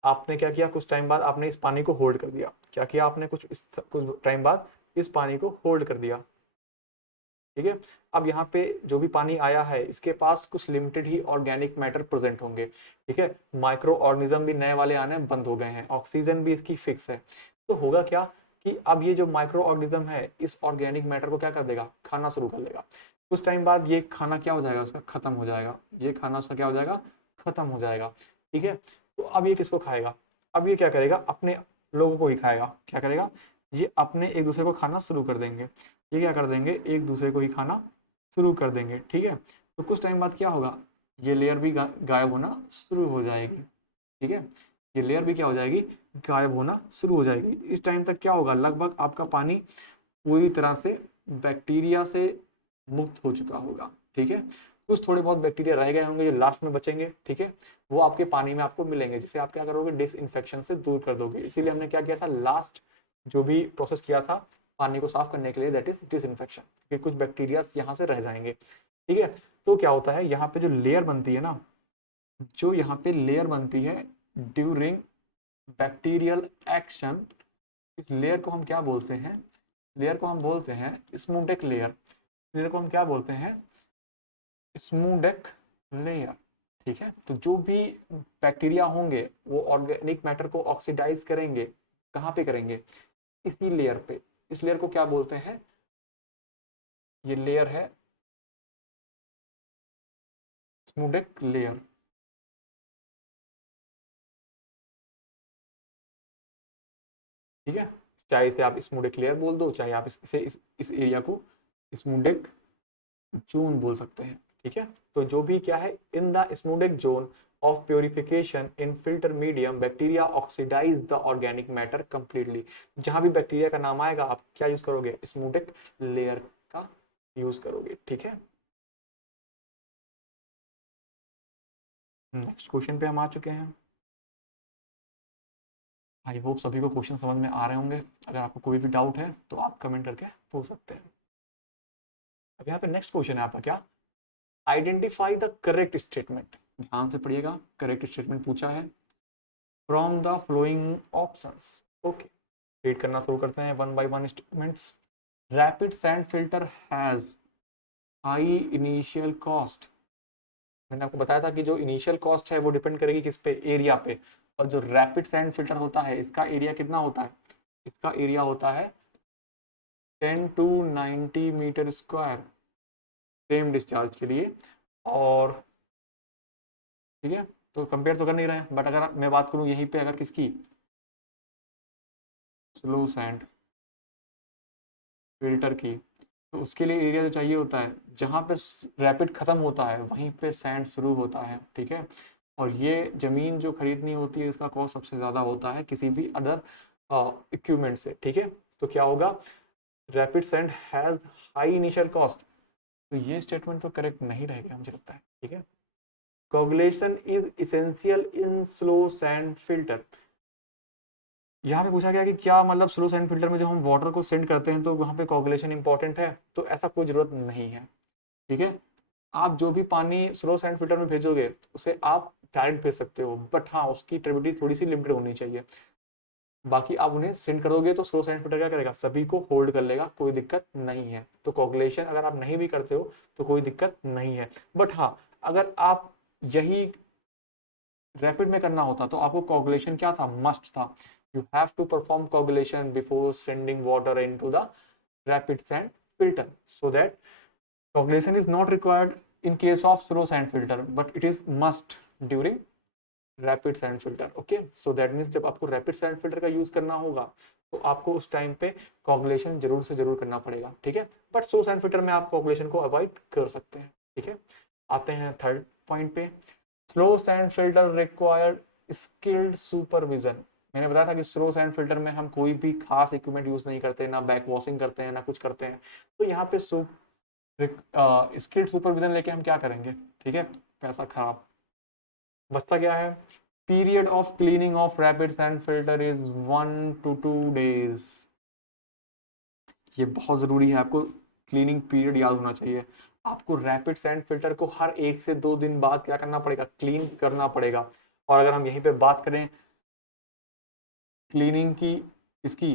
आपने क्या किया, कुछ टाइम बाद आपने इस पानी को होल्ड कर दिया। क्या किया आपने, कुछ टाइम बाद इस पानी को होल्ड कर दिया। ठीक है, अब यहाँ पे जो भी पानी आया है इसके पास कुछ लिमिटेड ही ऑर्गेनिक मैटर प्रेजेंट होंगे। ठीक है, माइक्रो ऑर्गेनिज्म भी नए वाले आने बंद हो गए हैं, ऑक्सीजन भी इसकी फिक्स है। तो होगा क्या कि अब ये जो माइक्रो ऑर्गेनिज्म है इस ऑर्गेनिक मैटर को क्या कर देगा, खाना शुरू कर लेगा। कुछ टाइम बाद ये खाना क्या हो जाएगा, उसका खत्म हो जाएगा, ये खाना उसका क्या हो जाएगा, खत्म हो जाएगा। ठीक है, तो अब ये किसको खाएगा, अब ये क्या करेगा, अपने लोगों को ही खाएगा। क्या करेगा, ये अपने एक दूसरे को खाना शुरू कर देंगे। ये क्या कर देंगे, एक दूसरे को ही खाना शुरू कर देंगे। ठीक है, तो कुछ टाइम बाद क्या होगा, ये लेयर भी गायब होना शुरू हो जाएगी। ठीक है, ये लेयर भी क्या हो जाएगी, गायब होना शुरू हो जाएगी। इस टाइम तक क्या होगा, लगभग आपका पानी पूरी तरह से बैक्टीरिया से मुक्त हो चुका होगा। ठीक है, कुछ थोड़े बहुत बैक्टीरिया रह गए होंगे जो लास्ट में बचेंगे। ठीक है, वो आपके पानी में आपको मिलेंगे, जिसे आप क्या करोगे, डिसइंफेक्शन से दूर कर दोगे। इसीलिए हमने क्या किया था, लास्ट जो भी प्रोसेस किया था पानी को साफ करने के लिए, दैट इज डिसइंफेक्शन, क्योंकि कुछ बैक्टीरिया यहाँ से रह जाएंगे। ठीक है, तो क्या होता है, यहाँ पे जो लेयर बनती है ना, जो यहाँ पे लेयर बनती है ड्यूरिंग बैक्टीरियल एक्शन, इस लेयर को हम क्या बोलते हैं, लेयर को हम बोलते हैं स्मूडेक लेयर। लेयर को हम क्या बोलते हैं, स्मूडेक लेयर। ठीक है, तो जो भी बैक्टीरिया होंगे वो ऑर्गेनिक मैटर को ऑक्सीडाइज करेंगे, कहाँ पे करेंगे, इसी लेयर पे। इस लेयर को क्या बोलते हैं, ये लेयर है स्मूडेक लेयर। ठीक है, चाहे इसे आप स्मूडेक लेयर बोल दो, चाहे आप इस एरिया को स्मूडेक जोन बोल सकते हैं। ठीक है, तो जो भी क्या है, in the schmutzdecke zone of purification in filter medium bacteria oxidise the organic matter completely. जहां भी बैक्टीरिया का नाम आएगा आप क्या यूज करोगे, स्मूडेक लेयर का यूज करोगे। ठीक है, नेक्स्ट क्वेश्चन पे हम आ चुके हैं। आई होप सभी को क्वेश्चन समझ में आ रहे होंगे। अगर आपको कोई भी डाउट है तो आप कमेंट करके पूछ सकते हैं। अब यहाँ पे नेक्स्ट क्वेश्चन है आपका क्या, आइडेंटिफाई द करेक्ट स्टेटमेंट। ध्यान से पढ़िएगा, करेक्ट स्टेटमेंट पूछा है from the flowing options. Okay, read करना शुरू करते हैं one by one statements. Rapid sand filter has high initial cost. मैंने आपको बताया था कि जो इनिशियल कॉस्ट है वो डिपेंड करेगी किस पे, एरिया पे। और जो रैपिड सैंड फिल्टर होता है इसका एरिया कितना होता है, इसका एरिया होता है 10 to 90 meter square same discharge के लिए। और ठीक है, तो कंपेयर तो कर नहीं रहे हैं, बट अगर मैं बात करूं यहीं पे अगर किसकी, स्लो सैंड फिल्टर की, तो उसके लिए एरिया जो चाहिए होता है जहाँ पे रैपिड खत्म होता है वहीं पे सैंड शुरू होता है। ठीक है, और ये जमीन जो खरीदनी होती है इसका कॉस्ट सबसे ज़्यादा होता है किसी भी अदर इक्विपमेंट से। ठीक है, तो क्या होगा, rapid sand has high initial cost, तो ये स्टेटमेंट तो करेक्ट नहीं रहेगा मुझे लगता है। ठीक है, coagulation is essential in slow sand filter. यहाँ पे पूछा गया कि क्या मतलब स्लो सैंड फिल्टर में जब हम वाटर को सेंड करते हैं तो वहाँ पे कोगुलेशन इंपॉर्टेंट है, तो ऐसा कोई जरूरत नहीं है। ठीक है, आप जो भी पानी स्लो सैंड फिल्टर में भेजोगे उसे आप डायरेक्ट भेज सकते हो, बट हाँ उसकी ट्रेबिलिटी थोड़ी सी लिमिटेड होनी चाहिए। बाकी आप उन्हें सेंड करोगे तो स्लो सैंड फिल्टर क्या करेगा, सभी को होल्ड कर लेगा, कोई दिक्कत नहीं है। तो कोगुलेशन अगर आप नहीं भी करते हो तो कोई दिक्कत नहीं है, बट हाँ अगर आप यही रैपिड में करना होता तो आपको कोगुलेशन क्या था, मस्ट था। You have to perform coagulation before sending water into the rapid sand filter, so that coagulation is not required in case of slow sand filter but it is must during rapid sand filter. Okay, so that means जब आपको rapid sand filter का use करना होगा तो आपको उस time पे coagulation जरूर से जरूर करना पड़ेगा। ठीक है, बट स्लो सैंड फिल्टर में आप कोगुलेशन को अवॉइड कर सकते हैं। ठीक है, आते हैं थर्ड पॉइंट पे, slow sand filter required skilled supervision. मैंने बताया था कि स्लो सैंड फिल्टर में हम कोई भी खास इक्विपमेंट यूज नहीं करते, ना बैक वॉशिंग करते हैं ना कुछ करते हैं, तो यहाँ पे स्किल्ड सुपरविजन लेके हम क्या करेंगे। ठीक है, पैसा खराब बचता क्या है, period of cleaning of rapid sand filter is 1 to 2 days। ये बहुत जरूरी है, आपको क्लीनिंग पीरियड याद होना चाहिए। आपको रैपिड सैंड फिल्टर को हर 1 से 2 दिन बाद क्या करना पड़ेगा, क्लीन करना पड़ेगा। और अगर हम यहीं पे बात करें क्लीनिंग की, इसकी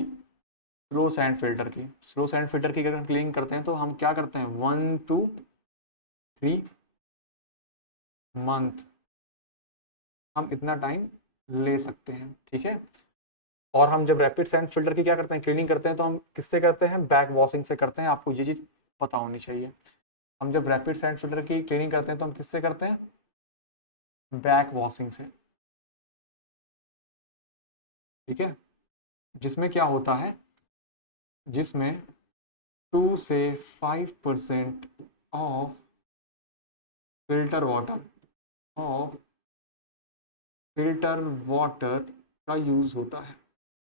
स्लो सैंड फिल्टर की, स्लो सैंड फिल्टर की अगर हम क्लीनिंग करते हैं तो हम क्या करते हैं, 1 to 3 month हम इतना टाइम ले सकते हैं। ठीक है, और हम जब रैपिड सैंड फिल्टर की क्या करते हैं, क्लीनिंग करते हैं, तो हम किससे करते हैं, बैक वॉशिंग से करते हैं। आपको ये चीज पता होनी चाहिए। हम जब रैपिड सैंड फिल्टर की क्लीनिंग करते हैं तो हम किससे करते हैं, बैक वॉशिंग से। ठीक है, जिसमें क्या होता है, जिसमें 2 से 5% of filter water of filter water का यूज होता है।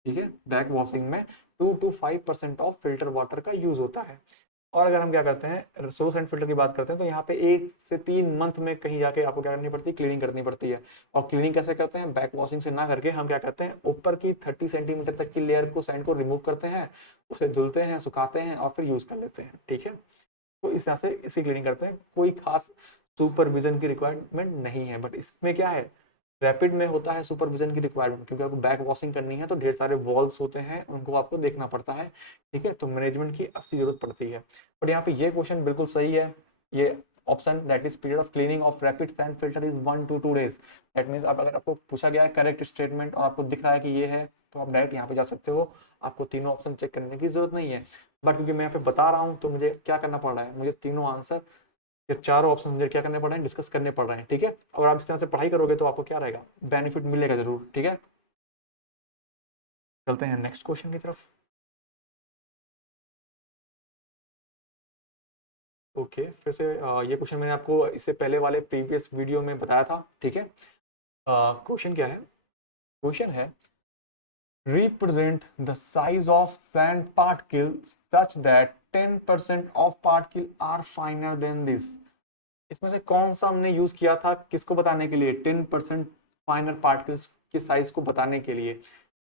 ठीक है, बैक वॉशिंग में 2 to 5% ऑफ फिल्टर वाटर का यूज होता है। और अगर हम क्या करते हैं, स्लो सैंड फिल्टर की बात करते हैं, तो यहाँ पे 1 से 3 मंथ में कहीं जाके आपको क्या करनी पड़ती है, क्लीनिंग करनी पड़ती है। और क्लीनिंग कैसे करते हैं, बैक वॉशिंग से ना करके हम क्या करते हैं, ऊपर की 30 सेंटीमीटर तक की लेयर को सैंड को रिमूव करते हैं, उसे धुलते हैं, सुखाते हैं और फिर यूज कर लेते हैं। ठीक है, तो इस तरह से इसी क्लीनिंग करते हैं, कोई खास सुपरविजन की रिक्वायरमेंट नहीं है। बट इसमें क्या है, रैपिड में होता है सुपरविजन की रिक्वायरमेंट, क्योंकि आपको बैक वॉशिंग करनी है तो ढेर सारे वॉल्व्स होते हैं, उनको आपको देखना पड़ता है। ठीक है, तो मैनेजमेंट की असली जरूरत पड़ती है। बट यहाँ पे ये क्वेश्चन बिल्कुल सही है, ये option that is period of cleaning of rapid sand filter is 1 to 2 days। That means आप अगर आपको पूछा गया है करेक्ट स्टेटमेंट और आपको दिख रहा है कि ये है, तो आप डायरेक्ट यहाँ पे जा सकते हो, आपको तीनों ऑप्शन चेक करने की जरूरत नहीं है। बट क्योंकि मैं यहाँ पे बता रहा हूँ तो मुझे क्या करना पड़ रहा है, मुझे तीनों आंसर, ये चारों ऑप्शन मुझे क्या करने पड़ रहे हैं, डिस्कस करने पड़ रहे हैं। ठीक है, अगर आप इस तरह से पढ़ाई करोगे तो आपको क्या रहेगा, बेनिफिट मिलेगा जरूर। ठीक है, चलते हैं नेक्स्ट क्वेश्चन की तरफ। ओके, फिर से ये क्वेश्चन मैंने आपको इससे पहले वाले प्रीवियस वीडियो में बताया था। ठीक है, क्वेश्चन क्या है, क्वेश्चन है represent the size of sand particle such that 10% of particle are finer than this। इसमें से कौन सा हमने यूज किया था, किसको बताने के लिए, 10% फाइनर पार्टिकल्स की साइज को बताने के लिए।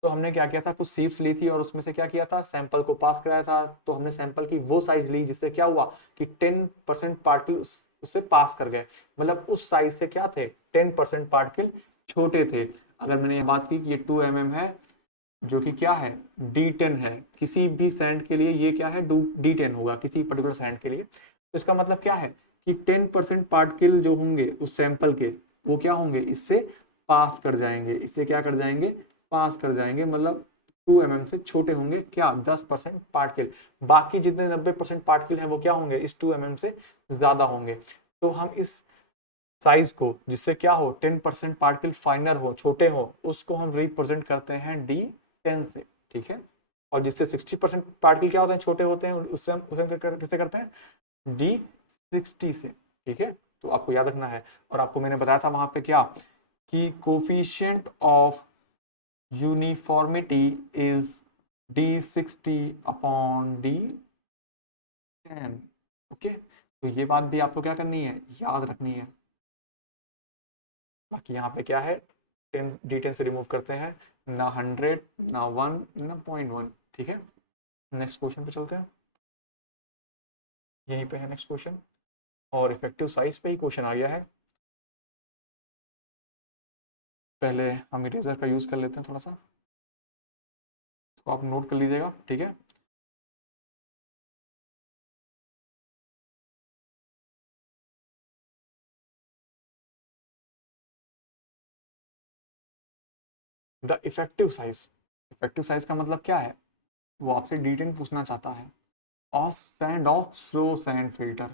तो हमने क्या किया था, कुछ सीप्स ली थी और उसमें से क्या किया था, सैंपल को पास कराया था। तो हमने सैंपल की वो साइज ली जिससे क्या हुआ कि 10% पार्टिकल उससे पास कर गए, मतलब उस साइज से क्या थे, 10% पार्टिकल छोटे थे। अगर मैंने बात की कि ये 2 mm है, जो कि क्या है, D10 है, किसी भी सैंड के लिए ये क्या है, D10 होगा किसी पर्टिकुलर सैंड के लिए। तो इसका मतलब क्या है कि 10% पार्टिकल जो होंगे उस सैंपल के, वो क्या होंगे, इससे पास कर जाएंगे, इससे क्या कर जाएंगे, पास कर जाएंगे, मतलब 2 mm से छोटे होंगे क्या, 10% पार्टिकल। बाकी जितने 90% पार्टिकल हैं वो क्या होंगे, इस 2 mm से ज्यादा होंगे। तो हम इस साइज को, जिससे क्या हो, 10% पार्टिकल फाइनर हो, छोटे हो, उसको हम रिप्रेजेंट करते हैं D10 से, ठीक है। और जिससे 60% पार्टिकल क्या होते हैं, छोटे होते हैं, उससे हम किससे करते हैं, D60 से, ठीक है। तो आपको याद रखना है। और आपको मैंने बताया था वहां पे क्या, कि coefficient of uniformity is D60/D10, okay. तो ये बात भी आपको क्या करनी है, याद रखनी है। बाकी यहाँ पे क्या है, 10 D10 से रिमूव करते हैं, ना 100, ना 1, ना 0.1, ठीक है। नेक्स्ट क्वेश्चन पे चलते हैं, यहीं पे है नेक्स्ट क्वेश्चन, और इफेक्टिव साइज पे ही क्वेश्चन आ गया है। पहले हम इरेजर का यूज कर लेते हैं थोड़ा सा, इसको आप नोट कर लीजिएगा, ठीक है। द इफेक्टिव साइज का मतलब क्या है, वो आपसे D10 पूछना चाहता है, of slow sand filter.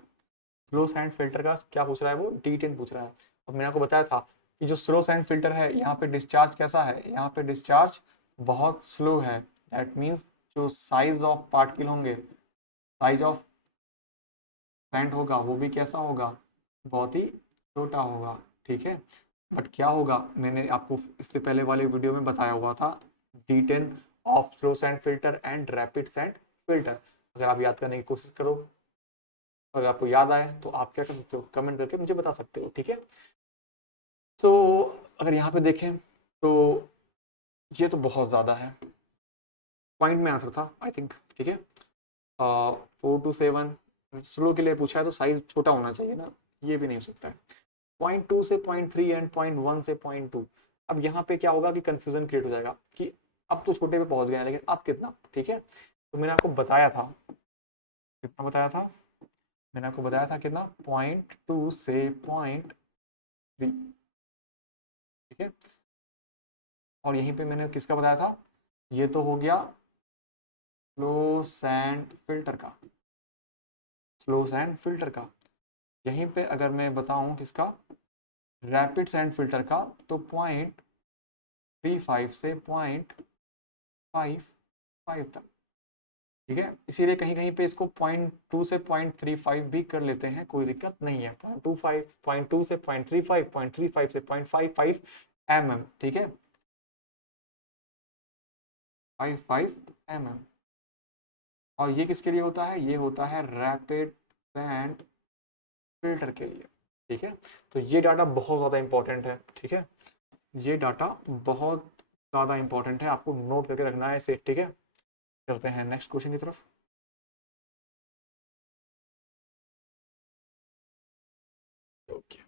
Slow sand filter का क्या पूछ रहा है, वो D10 पूछ रहा है। अब मैंने आपको बताया था कि जो स्लो सैंड फिल्टर है, यहाँ पे डिस्चार्ज कैसा है, यहाँ पे डिस्चार्ज बहुत स्लो है। दैट मीन्स जो साइज ऑफ पार्टिकल होंगे, साइज ऑफ सैंड होगा, वो भी कैसा होगा, बहुत ही छोटा होगा, ठीक है। बट क्या होगा, मैंने आपको इससे पहले वाले वीडियो में बताया हुआ था, D10 of slow sand filter and rapid sand filter. अगर आप याद करने की कोशिश करो, अगर आपको याद आए तो आप क्या कर सकते हो, कमेंट करके मुझे बता सकते हो, ठीक है। तो अगर यहाँ पे देखें तो ये तो बहुत ज़्यादा है, पॉइंट में आंसर था आई थिंक, ठीक है। 4 to 7, स्लो के लिए पूछा है तो साइज छोटा होना चाहिए ना, ये भी नहीं हो सकता है। 0.2 से 0.3 एंड 0.1 से 0.2। अब यहाँ पे क्या होगा कि कंफ्यूजन क्रिएट हो जाएगा कि अब तो छोटे पे पहुंच गए हैं, लेकिन अब कितना, ठीक है। तो मैंने आपको बताया था, कितना बताया था, मैंने आपको बताया था कितना, 0.2 से 0.3, ठीक है। और यहीं पे मैंने किसका बताया था, ये तो हो गया स्लो सैंड फिल्टर का, स्लो सैंड फिल्टर का। यहीं पे अगर मैं बताऊं किसका, रैपिड सैंड फिल्टर का, तो 0.35 से 0.55 तक, ठीक है। इसीलिए कहीं कहीं पे इसको 0.2 से 0.35 भी कर लेते हैं, कोई दिक्कत नहीं है। 0.2 से 0.35, 0.35 से 0.55 mm, ठीक है, 55 mm। और ये किसके लिए होता है, ये होता है रैपिड सैंड फिल्टर के लिए, ठीक है। तो ये डाटा बहुत ज़्यादा इंपॉर्टेंट है, ठीक है, ये डाटा बहुत ज़्यादा इंपॉर्टेंट है, आपको नोट करके रखना है इसे, ठीक है। चलते हैं नेक्स्ट क्वेश्चन की तरफ। ओके,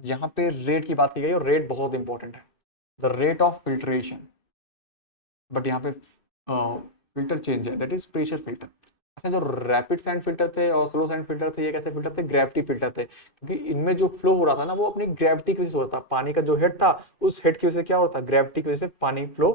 यहाँ पे रेट की बात की गई और रेट बहुत इंपॉर्टेंट है, the rate of filtration. But यहाँ पे फिल्टर चेंज है, दैट इज प्रेशर फिल्टर। अच्छा, जो रैपिड सैंड फिल्टर थे और स्लो सैंड फिल्टर थे, ये कैसे फिल्टर थे, ग्रेविटी फिल्टर थे, क्योंकि इनमें जो फ्लो हो रहा था ना, वो अपनी ग्रेविटी की वजह से हो रहा था। पानी का जो हेड था, उस हेड की वजह से क्या हो रहा था, ग्रेविटी की वजह से पानी फ्लो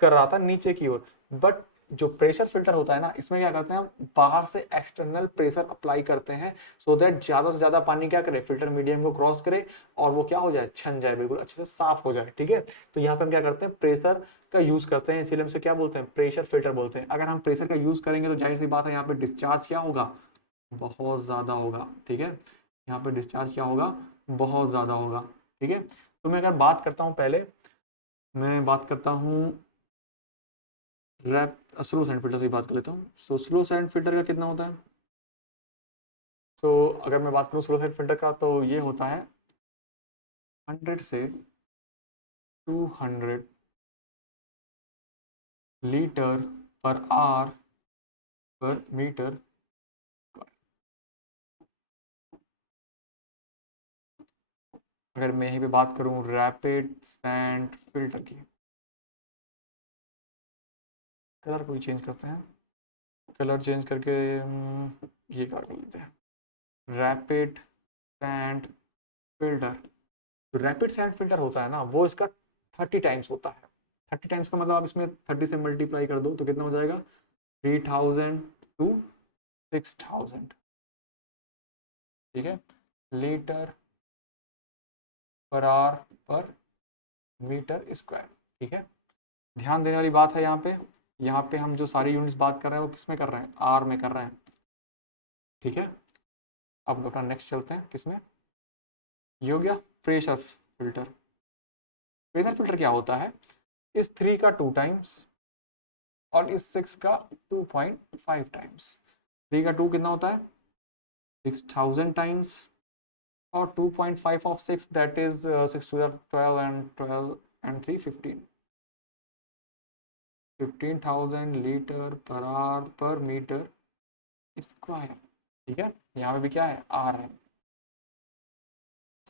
कर रहा था नीचे की ओर। बट जो प्रेशर फिल्टर होता है ना, इसमें क्या करते हैं, हम बाहर से एक्सटर्नल प्रेशर अप्लाई करते हैं, सो दैट ज्यादा से ज्यादा पानी क्या करे, फिल्टर मीडियम को क्रॉस करे, और वो क्या हो जाए, छन जाए, बिल्कुल अच्छे से साफ हो जाए, ठीक है। तो यहाँ पे हम क्या करते हैं, प्रेशर का यूज करते हैं, इसीलिए हम इसे क्या बोलते हैं, प्रेशर फिल्टर बोलते हैं। अगर हम प्रेशर का यूज करेंगे तो जाहिर सी बात है, यहाँ पे डिस्चार्ज क्या होगा, बहुत ज्यादा होगा, ठीक है। यहाँ पे डिस्चार्ज क्या होगा, बहुत ज्यादा होगा, ठीक है। तो मैं अगर बात करता हूँ, पहले मैं बात करता हूँ रैप स्लो सैंड फिल्टर से बात कर लेता हूँ। सो स्लो सैंड फिल्टर का कितना होता है, तो अगर मैं बात करूँ स्लो सैंड फिल्टर का, तो ये होता है 100 से 200 लीटर पर आवर पर मीटर। अगर मैं यहीं पे बात करूँ रैपिड सैंड फिल्टर की, कलर को भी चेंज करते हैं, कलर चेंज करके ये कर लेते हैं, रैपिड सैंड फिल्टर, जो रैपिड सैंड फिल्टर होता है ना वो इसका 30 टाइम्स होता है। 30 टाइम्स का मतलब आप इसमें 30 से मल्टीप्लाई कर दो तो कितना हो जाएगा, 3000 टू 6000, ठीक है, लीटर पर आवर पर मीटर स्क्वायर, ठीक है। ध्यान देने वाली बात है यहाँ पे हम जो सारी यूनिट्स बात कर रहे हैं वो किस में कर रहे हैं, आर में कर रहे हैं, ठीक है। अब अपना नेक्स्ट चलते हैं किसमें, ये हो गया प्रेशर फिल्टर। प्रेशर फिल्टर क्या होता है, इस 3 का 2 टाइम्स और इस 6 का 2.5 टाइम्स। 3 का 2 कितना होता है 6000 टाइम्स, और 2.5 of 6 that is 6 to the 12 and 12 and 3 15, 15,000 litre per hour पर मीटर स्क्वायर, ठीक है। यहाँ पे भी क्या है, आर है।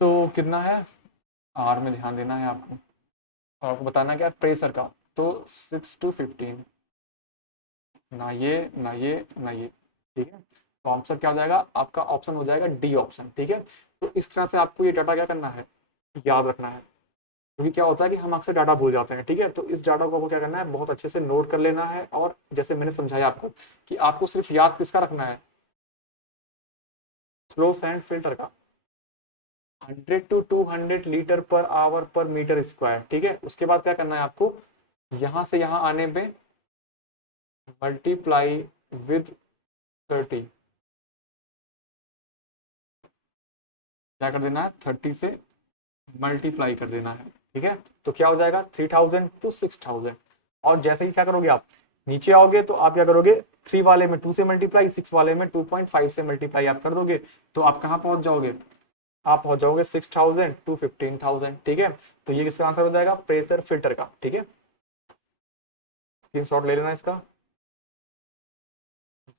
तो कितना है, आर में ध्यान देना है आपको, और आपको बताना क्या है प्रेशर का। तो 6 to 15, ना ये ना ये ना ये, ठीक है। तो आंसर क्या हो जाएगा आपका, ऑप्शन हो जाएगा डी ऑप्शन, ठीक है। तो इस तरह से आपको ये डाटा क्या करना है, याद रखना है, क्योंकि क्या होता है कि हम अक्सर डाटा भूल जाते हैं, ठीक है। तो इस डाटा को आपको क्या करना है, बहुत अच्छे से नोट कर लेना है, और जैसे मैंने समझाया आपको कि आपको सिर्फ याद किसका रखना है, स्लो सैंड फिल्टर का, 100 to 200 लीटर पर आवर पर मीटर स्क्वायर, ठीक है। उसके बाद क्या करना है आपको, यहां से यहां आने पे मल्टीप्लाई विद 30, क्या कर देना है, 30 से मल्टीप्लाई कर देना है, ठीक है। तो क्या हो जाएगा 3000 टू 6000, और जैसे ही क्या करोगे आप नीचे आओगे तो आप क्या करोगे, 3 वाले में 2 से मल्टीप्लाई, 6 वाले में 2.5 से मल्टीप्लाई आप कर दोगे, तो आप कहाँ पहुंच जाओगे, आप पहुंच जाओगे 6000 टू 15,000, ठीक है। तो ये किसका आंसर हो जाएगा, प्रेशर फिल्टर का, ठीक है। स्क्रीनशॉट ले लेना इसका,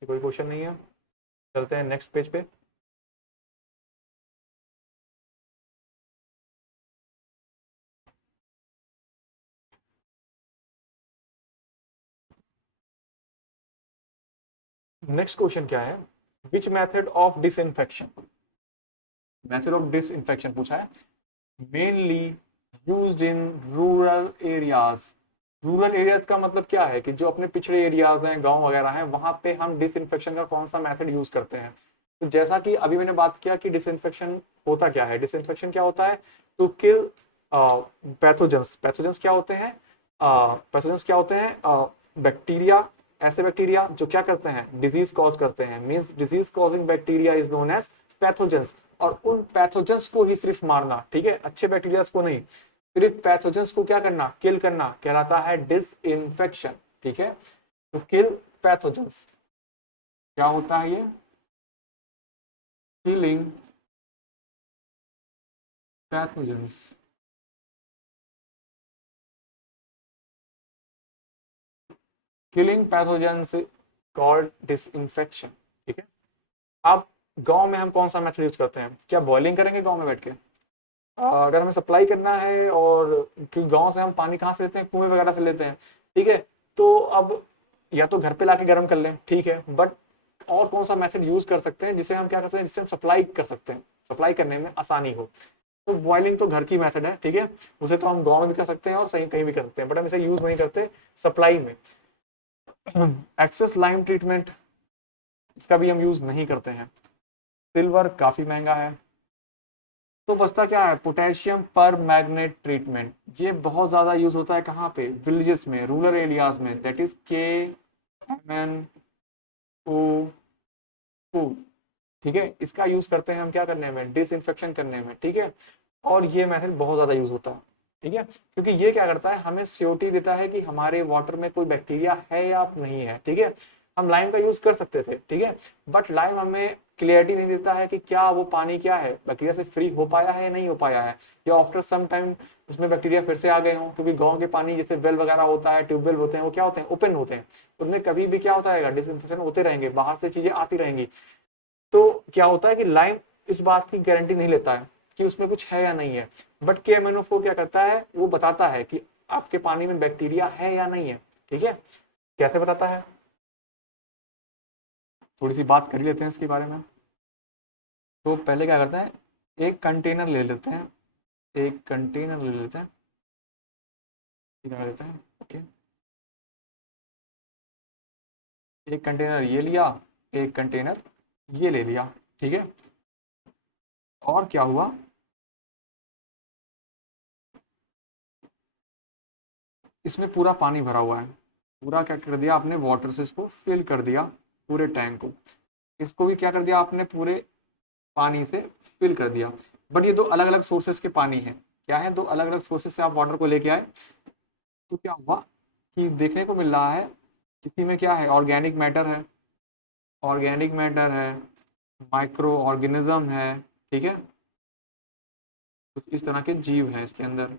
कोई क्वेश्चन नहीं है। चलते हैं नेक्स्ट पेज पे। नेक्स्ट क्वेश्चन क्या है, which method of disinfection, method of disinfection पूछा है, mainly used in rural areas. Rural areas का मतलब क्या है कि जो अपने पिछड़े एरियाज हैं, गांव वगैरह हैं, वहां पे हम डिसइंफेक्शन का कौन सा मेथड यूज करते हैं। तो जैसा कि अभी मैंने बात किया कि डिसइंफेक्शन होता क्या है, डिसइंफेक्शन क्या होता है, टू किल पैथोजेंस। पैथोजेंस क्या होते हैं, पैथोजेंस क्या होते हैं, बैक्टीरिया, ऐसे बैक्टीरिया जो क्या करते हैं, डिजीज कॉज करते हैं, means disease causing bacteria is known as pathogens. और उन पैथोजेंस को ही सिर्फ मारना, ठीक है, अच्छे बैक्टीरिया को नहीं, सिर्फ पैथोजेंस को क्या करना, किल करना, कहलाता है डिसइंफेक्शन, ठीक है। तो किल पैथोजेंस क्या होता है, ये killing pathogens, killing pathogens called disinfection, ठीक है। अब गांव में हम कौन सा मेथड यूज करते हैं, क्या बॉइलिंग करेंगे गांव में बैठ के, अगर हमें सप्लाई करना है, और क्योंकि गांव से हम पानी कहाँ से लेते हैं, कुएं वगैरह से लेते हैं, ठीक है। तो अब या तो घर पे लाके गर्म कर लें, ठीक है, बट और कौन सा मेथड यूज कर सकते हैं जिसे हम क्या करते हैं, जिससे हम सप्लाई कर सकते हैं, सप्लाई करने में आसानी हो। तो बॉइलिंग तो घर की मेथड है, ठीक है, उसे तो हम गाँव में भी कर सकते हैं और सही कहीं भी कर सकते हैं, बट हम इसे यूज नहीं करते सप्लाई में। एक्सेस लाइम ट्रीटमेंट, इसका भी हम यूज नहीं करते हैं। सिल्वर काफी महंगा है। तो बचता क्या है, पोटेशियम पर मैग्नेट ट्रीटमेंट, ये बहुत ज्यादा यूज होता है कहाँ पे, विलेजेस में, रूरल एरियाज में, दैट इज KMNO2, ठीक है। इसका यूज करते हैं हम क्या करने में, डिसइंफेक्शन करने में, ठीक है। और ये मेथड बहुत ज्यादा यूज होता है, ठीक है, क्योंकि ये क्या करता है, हमें श्योरिटी देता है कि हमारे वाटर में कोई बैक्टीरिया है या नहीं है, ठीक है। हम लाइम का यूज कर सकते थे, ठीक है, बट लाइम हमें क्लियरिटी नहीं देता है कि क्या वो पानी क्या है, बैक्टीरिया से फ्री हो पाया है या नहीं हो पाया है, या आफ्टर सम टाइम उसमें बैक्टीरिया फिर से आ गए हों, क्योंकि गाँव के पानी जैसे वेल वगैरह होता है, ट्यूबवेल होते हैं, वो क्या होते हैं, ओपन होते हैं, उनमें कभी भी क्या होता है, डिसइंफेक्शन होते रहेंगे, बाहर से चीजें आती रहेंगी। तो क्या होता है कि लाइम इस बात की गारंटी नहीं लेता है कि उसमें कुछ है या नहीं है, बट KMNO4 क्या करता है, वो बताता है कि आपके पानी में बैक्टीरिया है या नहीं है, ठीक है। कैसे बताता है, थोड़ी सी बात कर ही लेते हैं इसके बारे में। तो पहले क्या करते हैं, एक कंटेनर ले लेते हैं, एक कंटेनर ले लेते हैं, ओके। एक कंटेनर ये लिया, एक कंटेनर ये ले लिया, ठीक है। और क्या हुआ, इसमें पूरा पानी भरा हुआ है, पूरा क्या कर दिया आपने, वाटर से इसको फिल कर दिया पूरे टैंक को। इसको भी क्या कर दिया आपने, पूरे पानी से फिल कर दिया। बट ये दो अलग अलग सोर्सेस के पानी है, क्या है, दो अलग अलग सोर्सेस से आप वाटर को लेके आए। तो क्या हुआ कि देखने को मिल रहा है, किसी में क्या है, ऑर्गेनिक मैटर है, ऑर्गेनिक मैटर है, माइक्रो ऑर्गेनिज्म है, ठीक है, कुछ इस तरह के जीव हैं इसके अंदर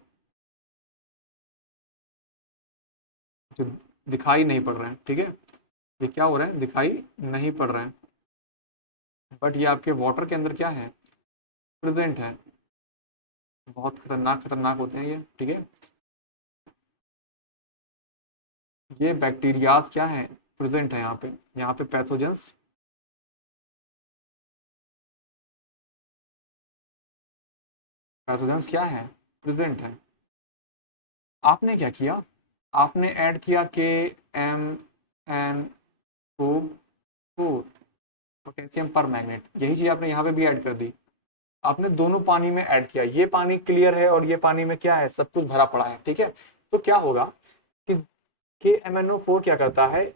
जो दिखाई नहीं पड़ रहे हैं, ठीक है। ये क्या हो रहा है, दिखाई नहीं पड़ रहे हैं, बट ये आपके वाटर के अंदर क्या है, प्रेजेंट है। बहुत खतरनाक खतरनाक होते हैं ये, ठीक है। ये बैक्टीरियाज क्या है, प्रेजेंट है यहाँ पे पैथोजेंस, पैथोजेंस क्या है, प्रेजेंट है। आपने क्या किया, आपने ऐड किया KMnO4, पोटेशियम पर मैग्नेट, यही चीज आपने यहाँ पे भी ऐड कर दी। आपने दोनों पानी में ऐड किया, ये पानी क्लियर है और ये पानी में क्या है, सब कुछ भरा पड़ा है, ठीक है। तो क्या होगा कि KMnO4 क्या करता है,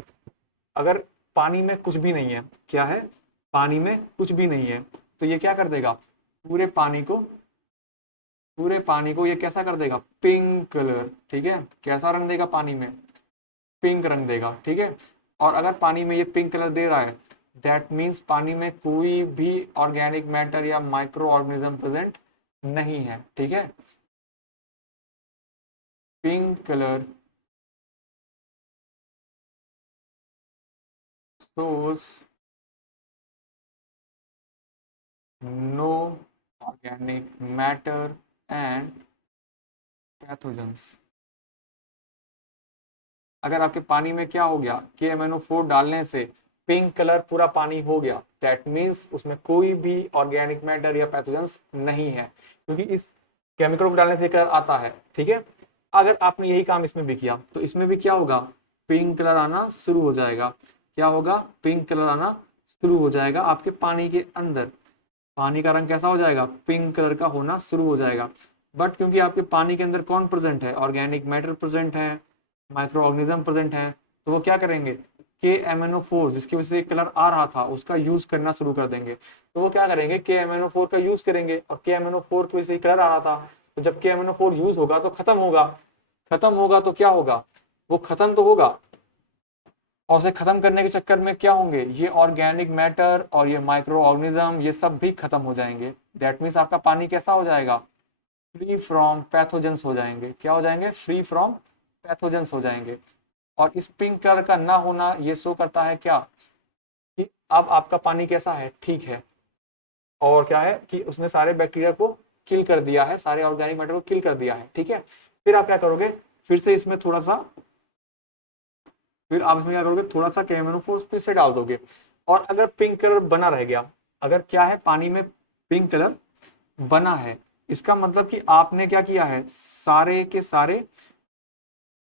अगर पानी में कुछ भी नहीं है, क्या है, पानी में कुछ भी नहीं है, तो ये क्या कर देगा, पूरे पानी को, पूरे पानी को ये कैसा कर देगा, पिंक कलर, ठीक है। कैसा रंग देगा पानी में, पिंक रंग देगा, ठीक है। और अगर पानी में ये पिंक कलर दे रहा है, दैट मीन्स पानी में कोई भी ऑर्गेनिक मैटर या माइक्रो ऑर्गेनिज्म प्रेजेंट नहीं है, ठीक है। Pink colour shows no organic matter and pathogens। अगर आपके पानी में क्या हो गया, KMnO4 डालने से पिंक कलर पूरा पानी हो गया, दैट मीन्स उसमें कोई भी ऑर्गेनिक मैटर या पैथोजेंस नहीं है, क्योंकि इस केमिकल को डालने से कलर आता है, ठीक है। अगर आपने यही काम इसमें भी किया तो इसमें भी क्या होगा, पिंक कलर आना शुरू हो जाएगा। क्या होगा, पिंक कलर आना शुरू हो जाएगा आपके पानी के अंदर, पानी का रंग कैसा हो जाएगा, पिंक कलर का होना शुरू हो जाएगा। बट क्योंकि आपके पानी के अंदर कौन प्रेजेंट है, ऑर्गेनिक मैटर प्रेजेंट है, माइक्रो ऑर्गेनिज्म प्रेजेंट है, तो वो क्या करेंगे, KMnO4 जिसकी वजह से कलर आ रहा था उसका यूज करना शुरू कर देंगे। तो वो क्या करेंगे, KMnO4 का यूज करेंगे, और KMnO4 की वजह से कलर आ रहा था, तो जब KMnO4 यूज होगा तो खत्म होगा, खत्म होगा तो क्या होगा, वो खत्म तो होगा, और उसे खत्म करने के चक्कर में क्या होंगे, ये ऑर्गेनिक मैटर और ये माइक्रो ऑर्गेनिज्म ये सब भी खत्म हो जाएंगे। दैट मीन्स आपका पानी कैसा हो जाएगा, फ्री फ्रॉम पैथोजेंस हो जाएंगे। क्या हो जाएंगे, फ्री फ्रॉम पैथोजेंस हो जाएंगे। और इस पिंक कलर का ना होना ये शो करता है क्या, कि अब आपका पानी कैसा है, ठीक है, और क्या है कि उसने सारे बैक्टीरिया को किल कर दिया है, सारे ऑर्गेनिक मैटर को किल कर दिया है, ठीक है। फिर आप क्या करोगे, फिर से इसमें थोड़ा सा, फिर आप इसमें क्या करोगे, थोड़ा सा KMnO4 फिर से डाल दोगे, और अगर पिंक कलर बना रह गया, अगर क्या है पानी में पिंक कलर बना है, इसका मतलब कि आपने क्या किया है, सारे के सारे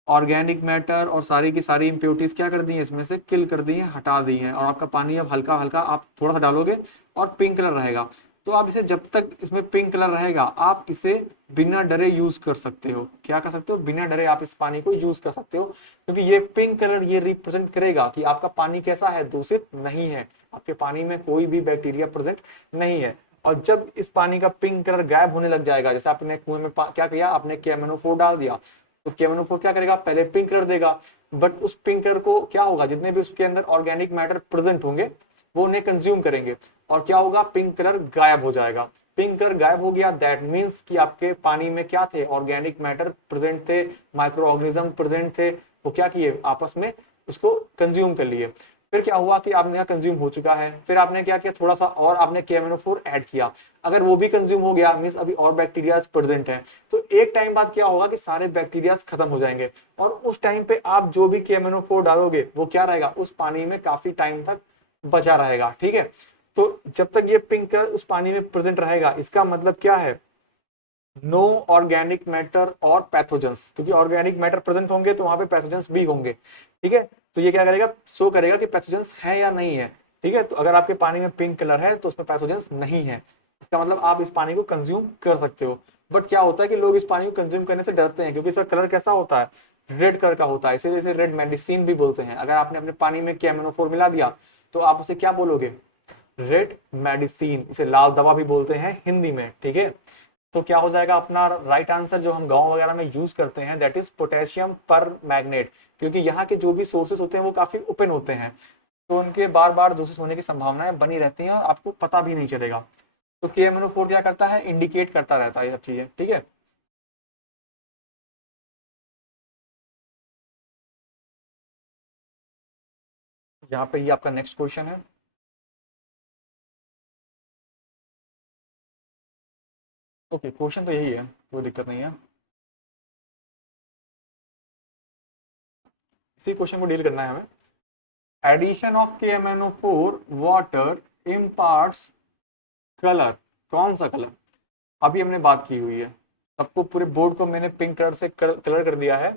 ऑर्गेनिक मैटर और सारी की सारी इम्प्योरिटीज क्या कर दी है, इसमें से किल कर दी है, हटा दी है, और आपका पानी अब हल्का हल्का आप थोड़ा सा डालोगे और पिंक कलर रहेगा। तो आप इसे, जब तक इसमें पिंक कलर रहेगा, आप इसे बिना डरे यूज कर सकते हो। क्या कर सकते हो, बिना डरे आप इस पानी को यूज कर सकते हो, क्योंकि ये पिंक कलर ये रिप्रेजेंट करेगा कि आपका पानी कैसा है, दूषित नहीं है, आपके पानी में कोई भी बैक्टीरिया प्रेजेंट नहीं है। और जब इस पानी का पिंक कलर गायब होने लग जाएगा, जैसे आपने कुएं में क्या किया, आपने KMnO4 डाल दिया, तो KMnO4 क्या करेगा, पहले पिंक कलर देगा, बट उस पिंक कलर को क्या होगा, जितने भी उसके अंदर ऑर्गेनिक मैटर प्रेजेंट होंगे वो उन्हें कंज्यूम करेंगे, और क्या होगा, पिंक कलर गायब हो जाएगा। पिंक कलर गायब हो गया, दैट मीन्स कि आपके पानी में क्या थे, ऑर्गेनिक मैटर प्रेजेंट थे, माइक्रो ऑर्गेनिज्म प्रेजेंट थे, वो क्या किए, आपस में उसको कंज्यूम कर लिए। फिर क्या हुआ कि आपने यहाँ कंज्यूम हो चुका है, फिर आपने क्या किया, थोड़ा सा और आपने KMnO4 ऐड किया, अगर वो भी कंज्यूम हो गया, मीन्स अभी और बैक्टीरिया प्रेजेंट है, तो एक टाइम बाद क्या होगा कि सारे बैक्टीरिया खत्म हो जाएंगे, और उस टाइम पे आप जो भी KMnO4 डालोगे वो क्या रहेगा, उस पानी में काफी टाइम तक बचा रहेगा, ठीक है। तो जब तक ये पिंक कलर उस पानी में प्रेजेंट रहेगा, इसका मतलब क्या है, नो ऑर्गेनिक मैटर और पैथोजेंस, क्योंकि ऑर्गेनिक मैटर प्रेजेंट होंगे तो वहां पे पैथोजेंस भी होंगे। ठीक है, तो ये क्या करेगा, शो करेगा कि पैथोजेंस है या नहीं है। ठीक है, तो अगर आपके पानी में पिंक कलर है तो उसमें पैथोजेंस नहीं है, इसका मतलब आप इस पानी को कंज्यूम कर सकते हो। बट क्या होता है कि लोग इस पानी को कंज्यूम करने से डरते हैं, क्योंकि इसका कलर कैसा होता है, रेड कलर का होता है, इसीलिए इसे रेड मेडिसिन भी बोलते हैं। अगर आपने अपने पानी में KMNO4 मिला दिया तो आप उसे क्या बोलोगे, रेड मेडिसिन, इसे लाल दवा भी बोलते हैं हिंदी में। ठीक है, तो क्या हो जाएगा अपना राइट आंसर, जो हम गांव वगैरह में यूज करते हैं, दैट इज पोटेशियम पर मैग्नेट, क्योंकि यहाँ के जो भी सोर्सेस होते हैं वो काफी ओपन होते हैं, तो उनके बार बार दोषित होने की संभावनाएं बनी रहती हैं और आपको पता भी नहीं चलेगा। तो KMNO4 क्या करता है, इंडिकेट करता रहता है ये सब चीजें। ठीक है, यहाँ पे ही आपका नेक्स्ट क्वेश्चन है। ओके, क्वेश्चन तो यही है, कोई दिक्कत नहीं है, इसी क्वेश्चन को डील करना है हमें। Addition of KMNO4 water imparts colour, कौन सा कलर, अभी हमने बात की हुई है, सबको पूरे बोर्ड को मैंने पिंक कलर से कलर कर दिया है,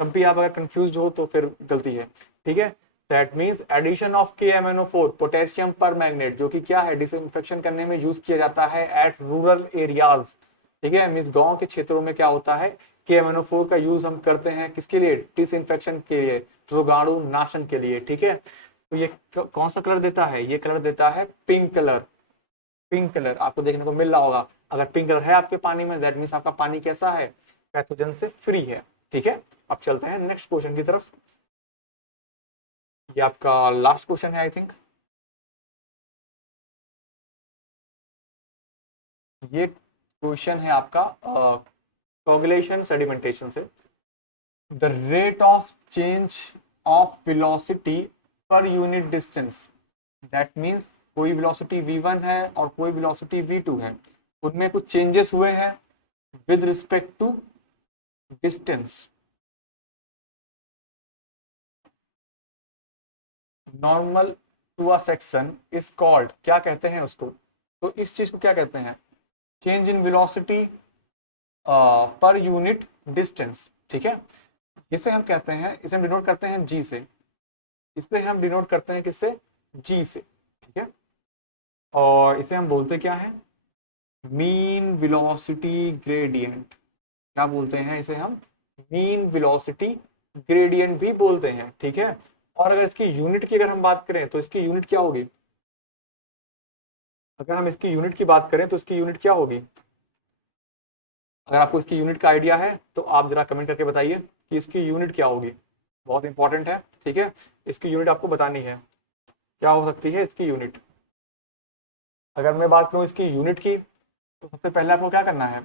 तब भी आप अगर कंफ्यूज हो तो फिर गलती है। ठीक है, that means addition of KMNO4 potassium permanganate, जो कि क्या है, डिसइंफेक्शन करने में यूज किया जाता है एट रूरल एरियाज। ठीक है, मीन्स गांव के क्षेत्रों में क्या होता है, KMNO4 का यूज हम करते हैं किसके लिए, डिसइंफेक्शन के लिए, रोगाणु नाशन के लिए। ठीक है, तो ये कौन सा कलर देता है, ये कलर देता है पिंक कलर। पिंक कलर आपको देखने को मिल रहा होगा, अगर पिंक कलर है आपके पानी में दैट मीन्स आपका पानी कैसा है, पैथोजन से फ्री है। ठीक है, अब चलते हैं नेक्स्ट क्वेश्चन की तरफ, ये आपका लास्ट क्वेश्चन है आई थिंक। ये क्वेश्चन है आपका कोगुलेशन सेडिमेंटेशन से। The rate of change of velocity per unit distance, that means कोई वेलोसिटी v1 है और कोई वेलोसिटी v2 है, उनमें कुछ चेंजेस हुए हैं with respect to distance. Normal to a section is called, क्या कहते हैं उसको, तो इस चीज को क्या कहते हैं, change in velocity per unit distance. ठीक है, इसे हम कहते हैं, इसे हम डिनोट करते हैं जी से, इसे हम डिनोट करते हैं किससे, जी से। ठीक है, और इसे हम बोलते क्या है, मीन वेलोसिटी ग्रेडियंट, क्या बोलते हैं इसे हम, मीन वेलोसिटी ग्रेडियंट भी बोलते हैं। ठीक है, और अगर इसकी यूनिट की अगर हम बात करें तो इसकी यूनिट क्या होगी, अगर हम इसकी यूनिट की बात करें तो इसकी यूनिट क्या होगी, अगर आपको इसकी यूनिट का आइडिया है तो आप जरा कमेंट करके बताइए कि इसकी यूनिट क्या होगी, बहुत इंपॉर्टेंट है। ठीक है, इसकी यूनिट आपको बतानी है, क्या हो सकती है इसकी यूनिट। अगर मैं बात करूं इसकी यूनिट की, तो सबसे पहले आपको क्या करना है,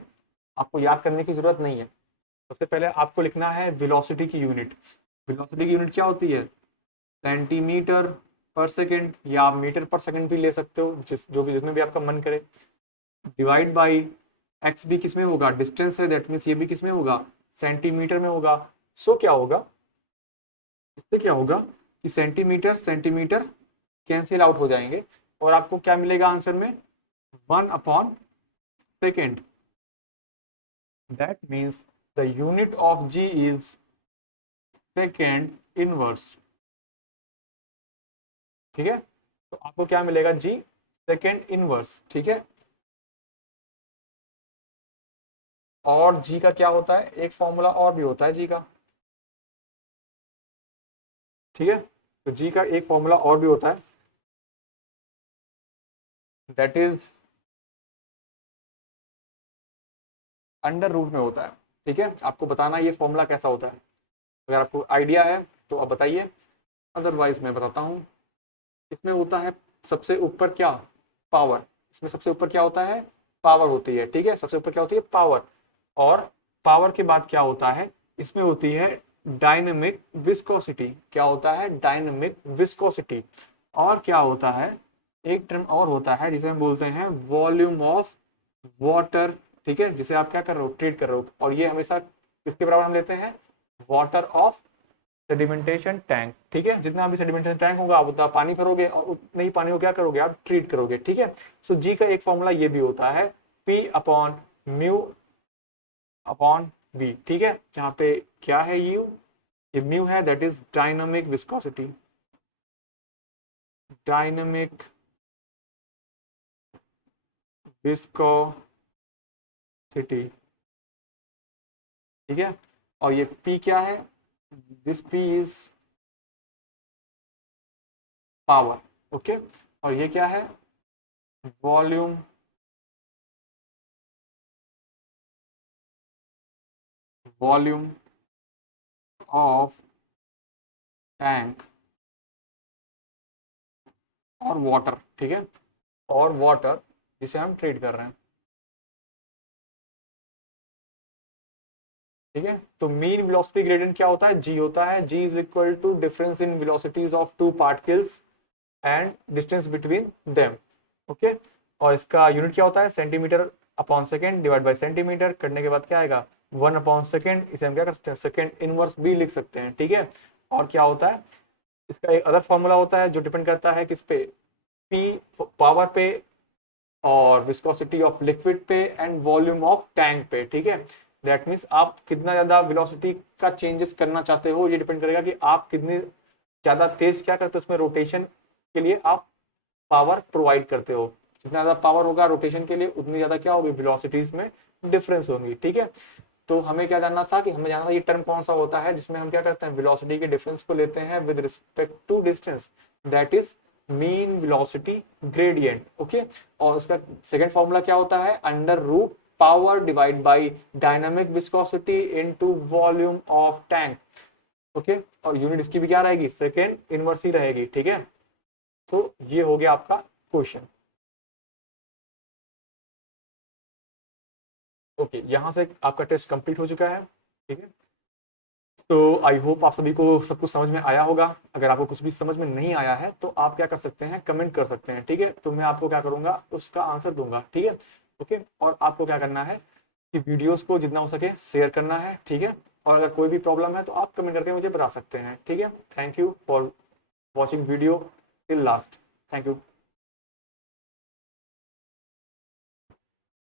आपको याद करने की जरूरत नहीं है, सबसे पहले आपको लिखना है वेलोसिटी की यूनिट। वेलोसिटी की यूनिट क्या होती है, सेंटीमीटर पर सेकेंड, या आप मीटर पर सेकेंड भी ले सकते हो, जो भी जिसमें भी आपका मन करे, डिवाइड बाई एक्स भी किसमें होगा, डिस्टेंस है, दैट मीन्स ये भी किसमें होगा, सेंटीमीटर में होगा। सो क्या होगा, इससे क्या होगा कि सेंटीमीटर सेंटीमीटर कैंसिल आउट हो जाएंगे और आपको क्या मिलेगा आंसर में, 1/सेकेंड। That means the unit of G is second inverse. ठीक है, तो आपको क्या मिलेगा, जी सेकेंड इनवर्स। ठीक है, और जी का क्या होता है, एक फॉर्मूला और भी होता है जी का। ठीक है, तो जी का एक फॉर्मूला और भी होता है, दैट इज अंडर रूट में होता है। ठीक है, आपको बताना ये फॉर्मूला कैसा होता है, अगर आपको आइडिया है तो आप बताइए, अदरवाइज मैं बताता हूँ। इसमें होता है सबसे ऊपर क्या, पावर, इसमें सबसे ऊपर क्या होता है, पावर होती है। ठीक है, सबसे ऊपर क्या होती है, पावर, और पावर के बाद क्या होता है, इसमें होती है डायनेमिक विस्कोसिटी, क्या होता है, डायनेमिक विस्कोसिटी, और क्या होता है, एक टर्म और होता है जिसे हम बोलते हैं वॉल्यूम ऑफ वाटर। ठीक है, जिसे आप क्या कर रहे हो, ट्रीट कर रहे हो, और ये हमेशा किसके बराबर हम लेते हैं, वाटर ऑफ सेडिमेंटेशन टैंक। ठीक है, जितना भी सेडिमेंटेशन टैंक होगा आप उतना पानी भरोगे और उतने ही पानी को क्या करोगे, आप ट्रीट करोगे। ठीक है, सो जी का एक फॉर्मूला ये भी होता है, P/μ अपॉन v, ठीक है। जहां पे क्या है यू, ये म्यू है, that is dynamic viscosity, dynamic viscosity, ठीक है। और ये p क्या है, this p is power, okay. और ये क्या है, वॉल्यूम वॉल्यूम ऑफ टैंक और वाटर, ठीक है, और वाटर जिसे हम ट्रीट कर रहे हैं, ठीक है। तो मीन वेलोसिटी ग्रेडियंट क्या होता है, जी होता है, G is equal to difference in velocities of two particles and distance between them, okay. और इसका यूनिट क्या होता है, centimetre upon second divide by centimetre, करने के बाद क्या आएगा 1/सेकेंड, इसे हम क्या कर सकते हैं सेकेंड इनवर्स भी लिख सकते हैं, ठीक है। और क्या होता है, इसका एक अदर फॉर्मूला होता है जो डिपेंड करता है किस पे, पी पावर पे, और विस्कोसिटी ऑफ लिक्विड पे, एंड वॉल्यूम ऑफ टैंक पे, ठीक है। दैट मीन्स आप कितना ज्यादा वेलोसिटी का चेंजेस करना चाहते हो, ये डिपेंड करेगा कि आप कितनी ज्यादा तेज क्या करते हो, उसमें रोटेशन के लिए आप पावर प्रोवाइड करते हो। जितना ज्यादा पावर होगा रोटेशन के लिए, उतनी ज्यादा क्या होगी वेलोसिटीज में डिफरेंस होंगी, ठीक है। तो हमें क्या जानना था कि हमें जानना था ये टर्म कौन सा होता है जिसमें हम क्या करते हैं वेलोसिटी के डिफरेंस को लेते हैं with respect to distance, that is mean velocity gradient, okay. और उसका सेकंड फॉर्मूला क्या होता है, under root power divide by dynamic viscosity into volume of tank, okay. और यूनिट इसकी भी क्या रहेगी, सेकेंड इनवर्स ही रहेगी, ठीक है। तो ये हो गया आपका क्वेश्चन, ओके। यहां से आपका टेस्ट कंप्लीट हो चुका है, ठीक है। तो आई होप आप सभी को सब कुछ समझ में आया होगा। अगर आपको कुछ भी समझ में नहीं आया है तो आप क्या कर सकते हैं, कमेंट कर सकते हैं, ठीक है। तो मैं आपको क्या करूंगा, उसका आंसर दूंगा, ठीक है, ओके। और आपको क्या करना है कि वीडियोस को जितना हो सके शेयर करना है, ठीक है। और अगर कोई भी प्रॉब्लम है तो आप कमेंट करके मुझे बता सकते हैं, ठीक है। Thank you for watching video till last, thank you.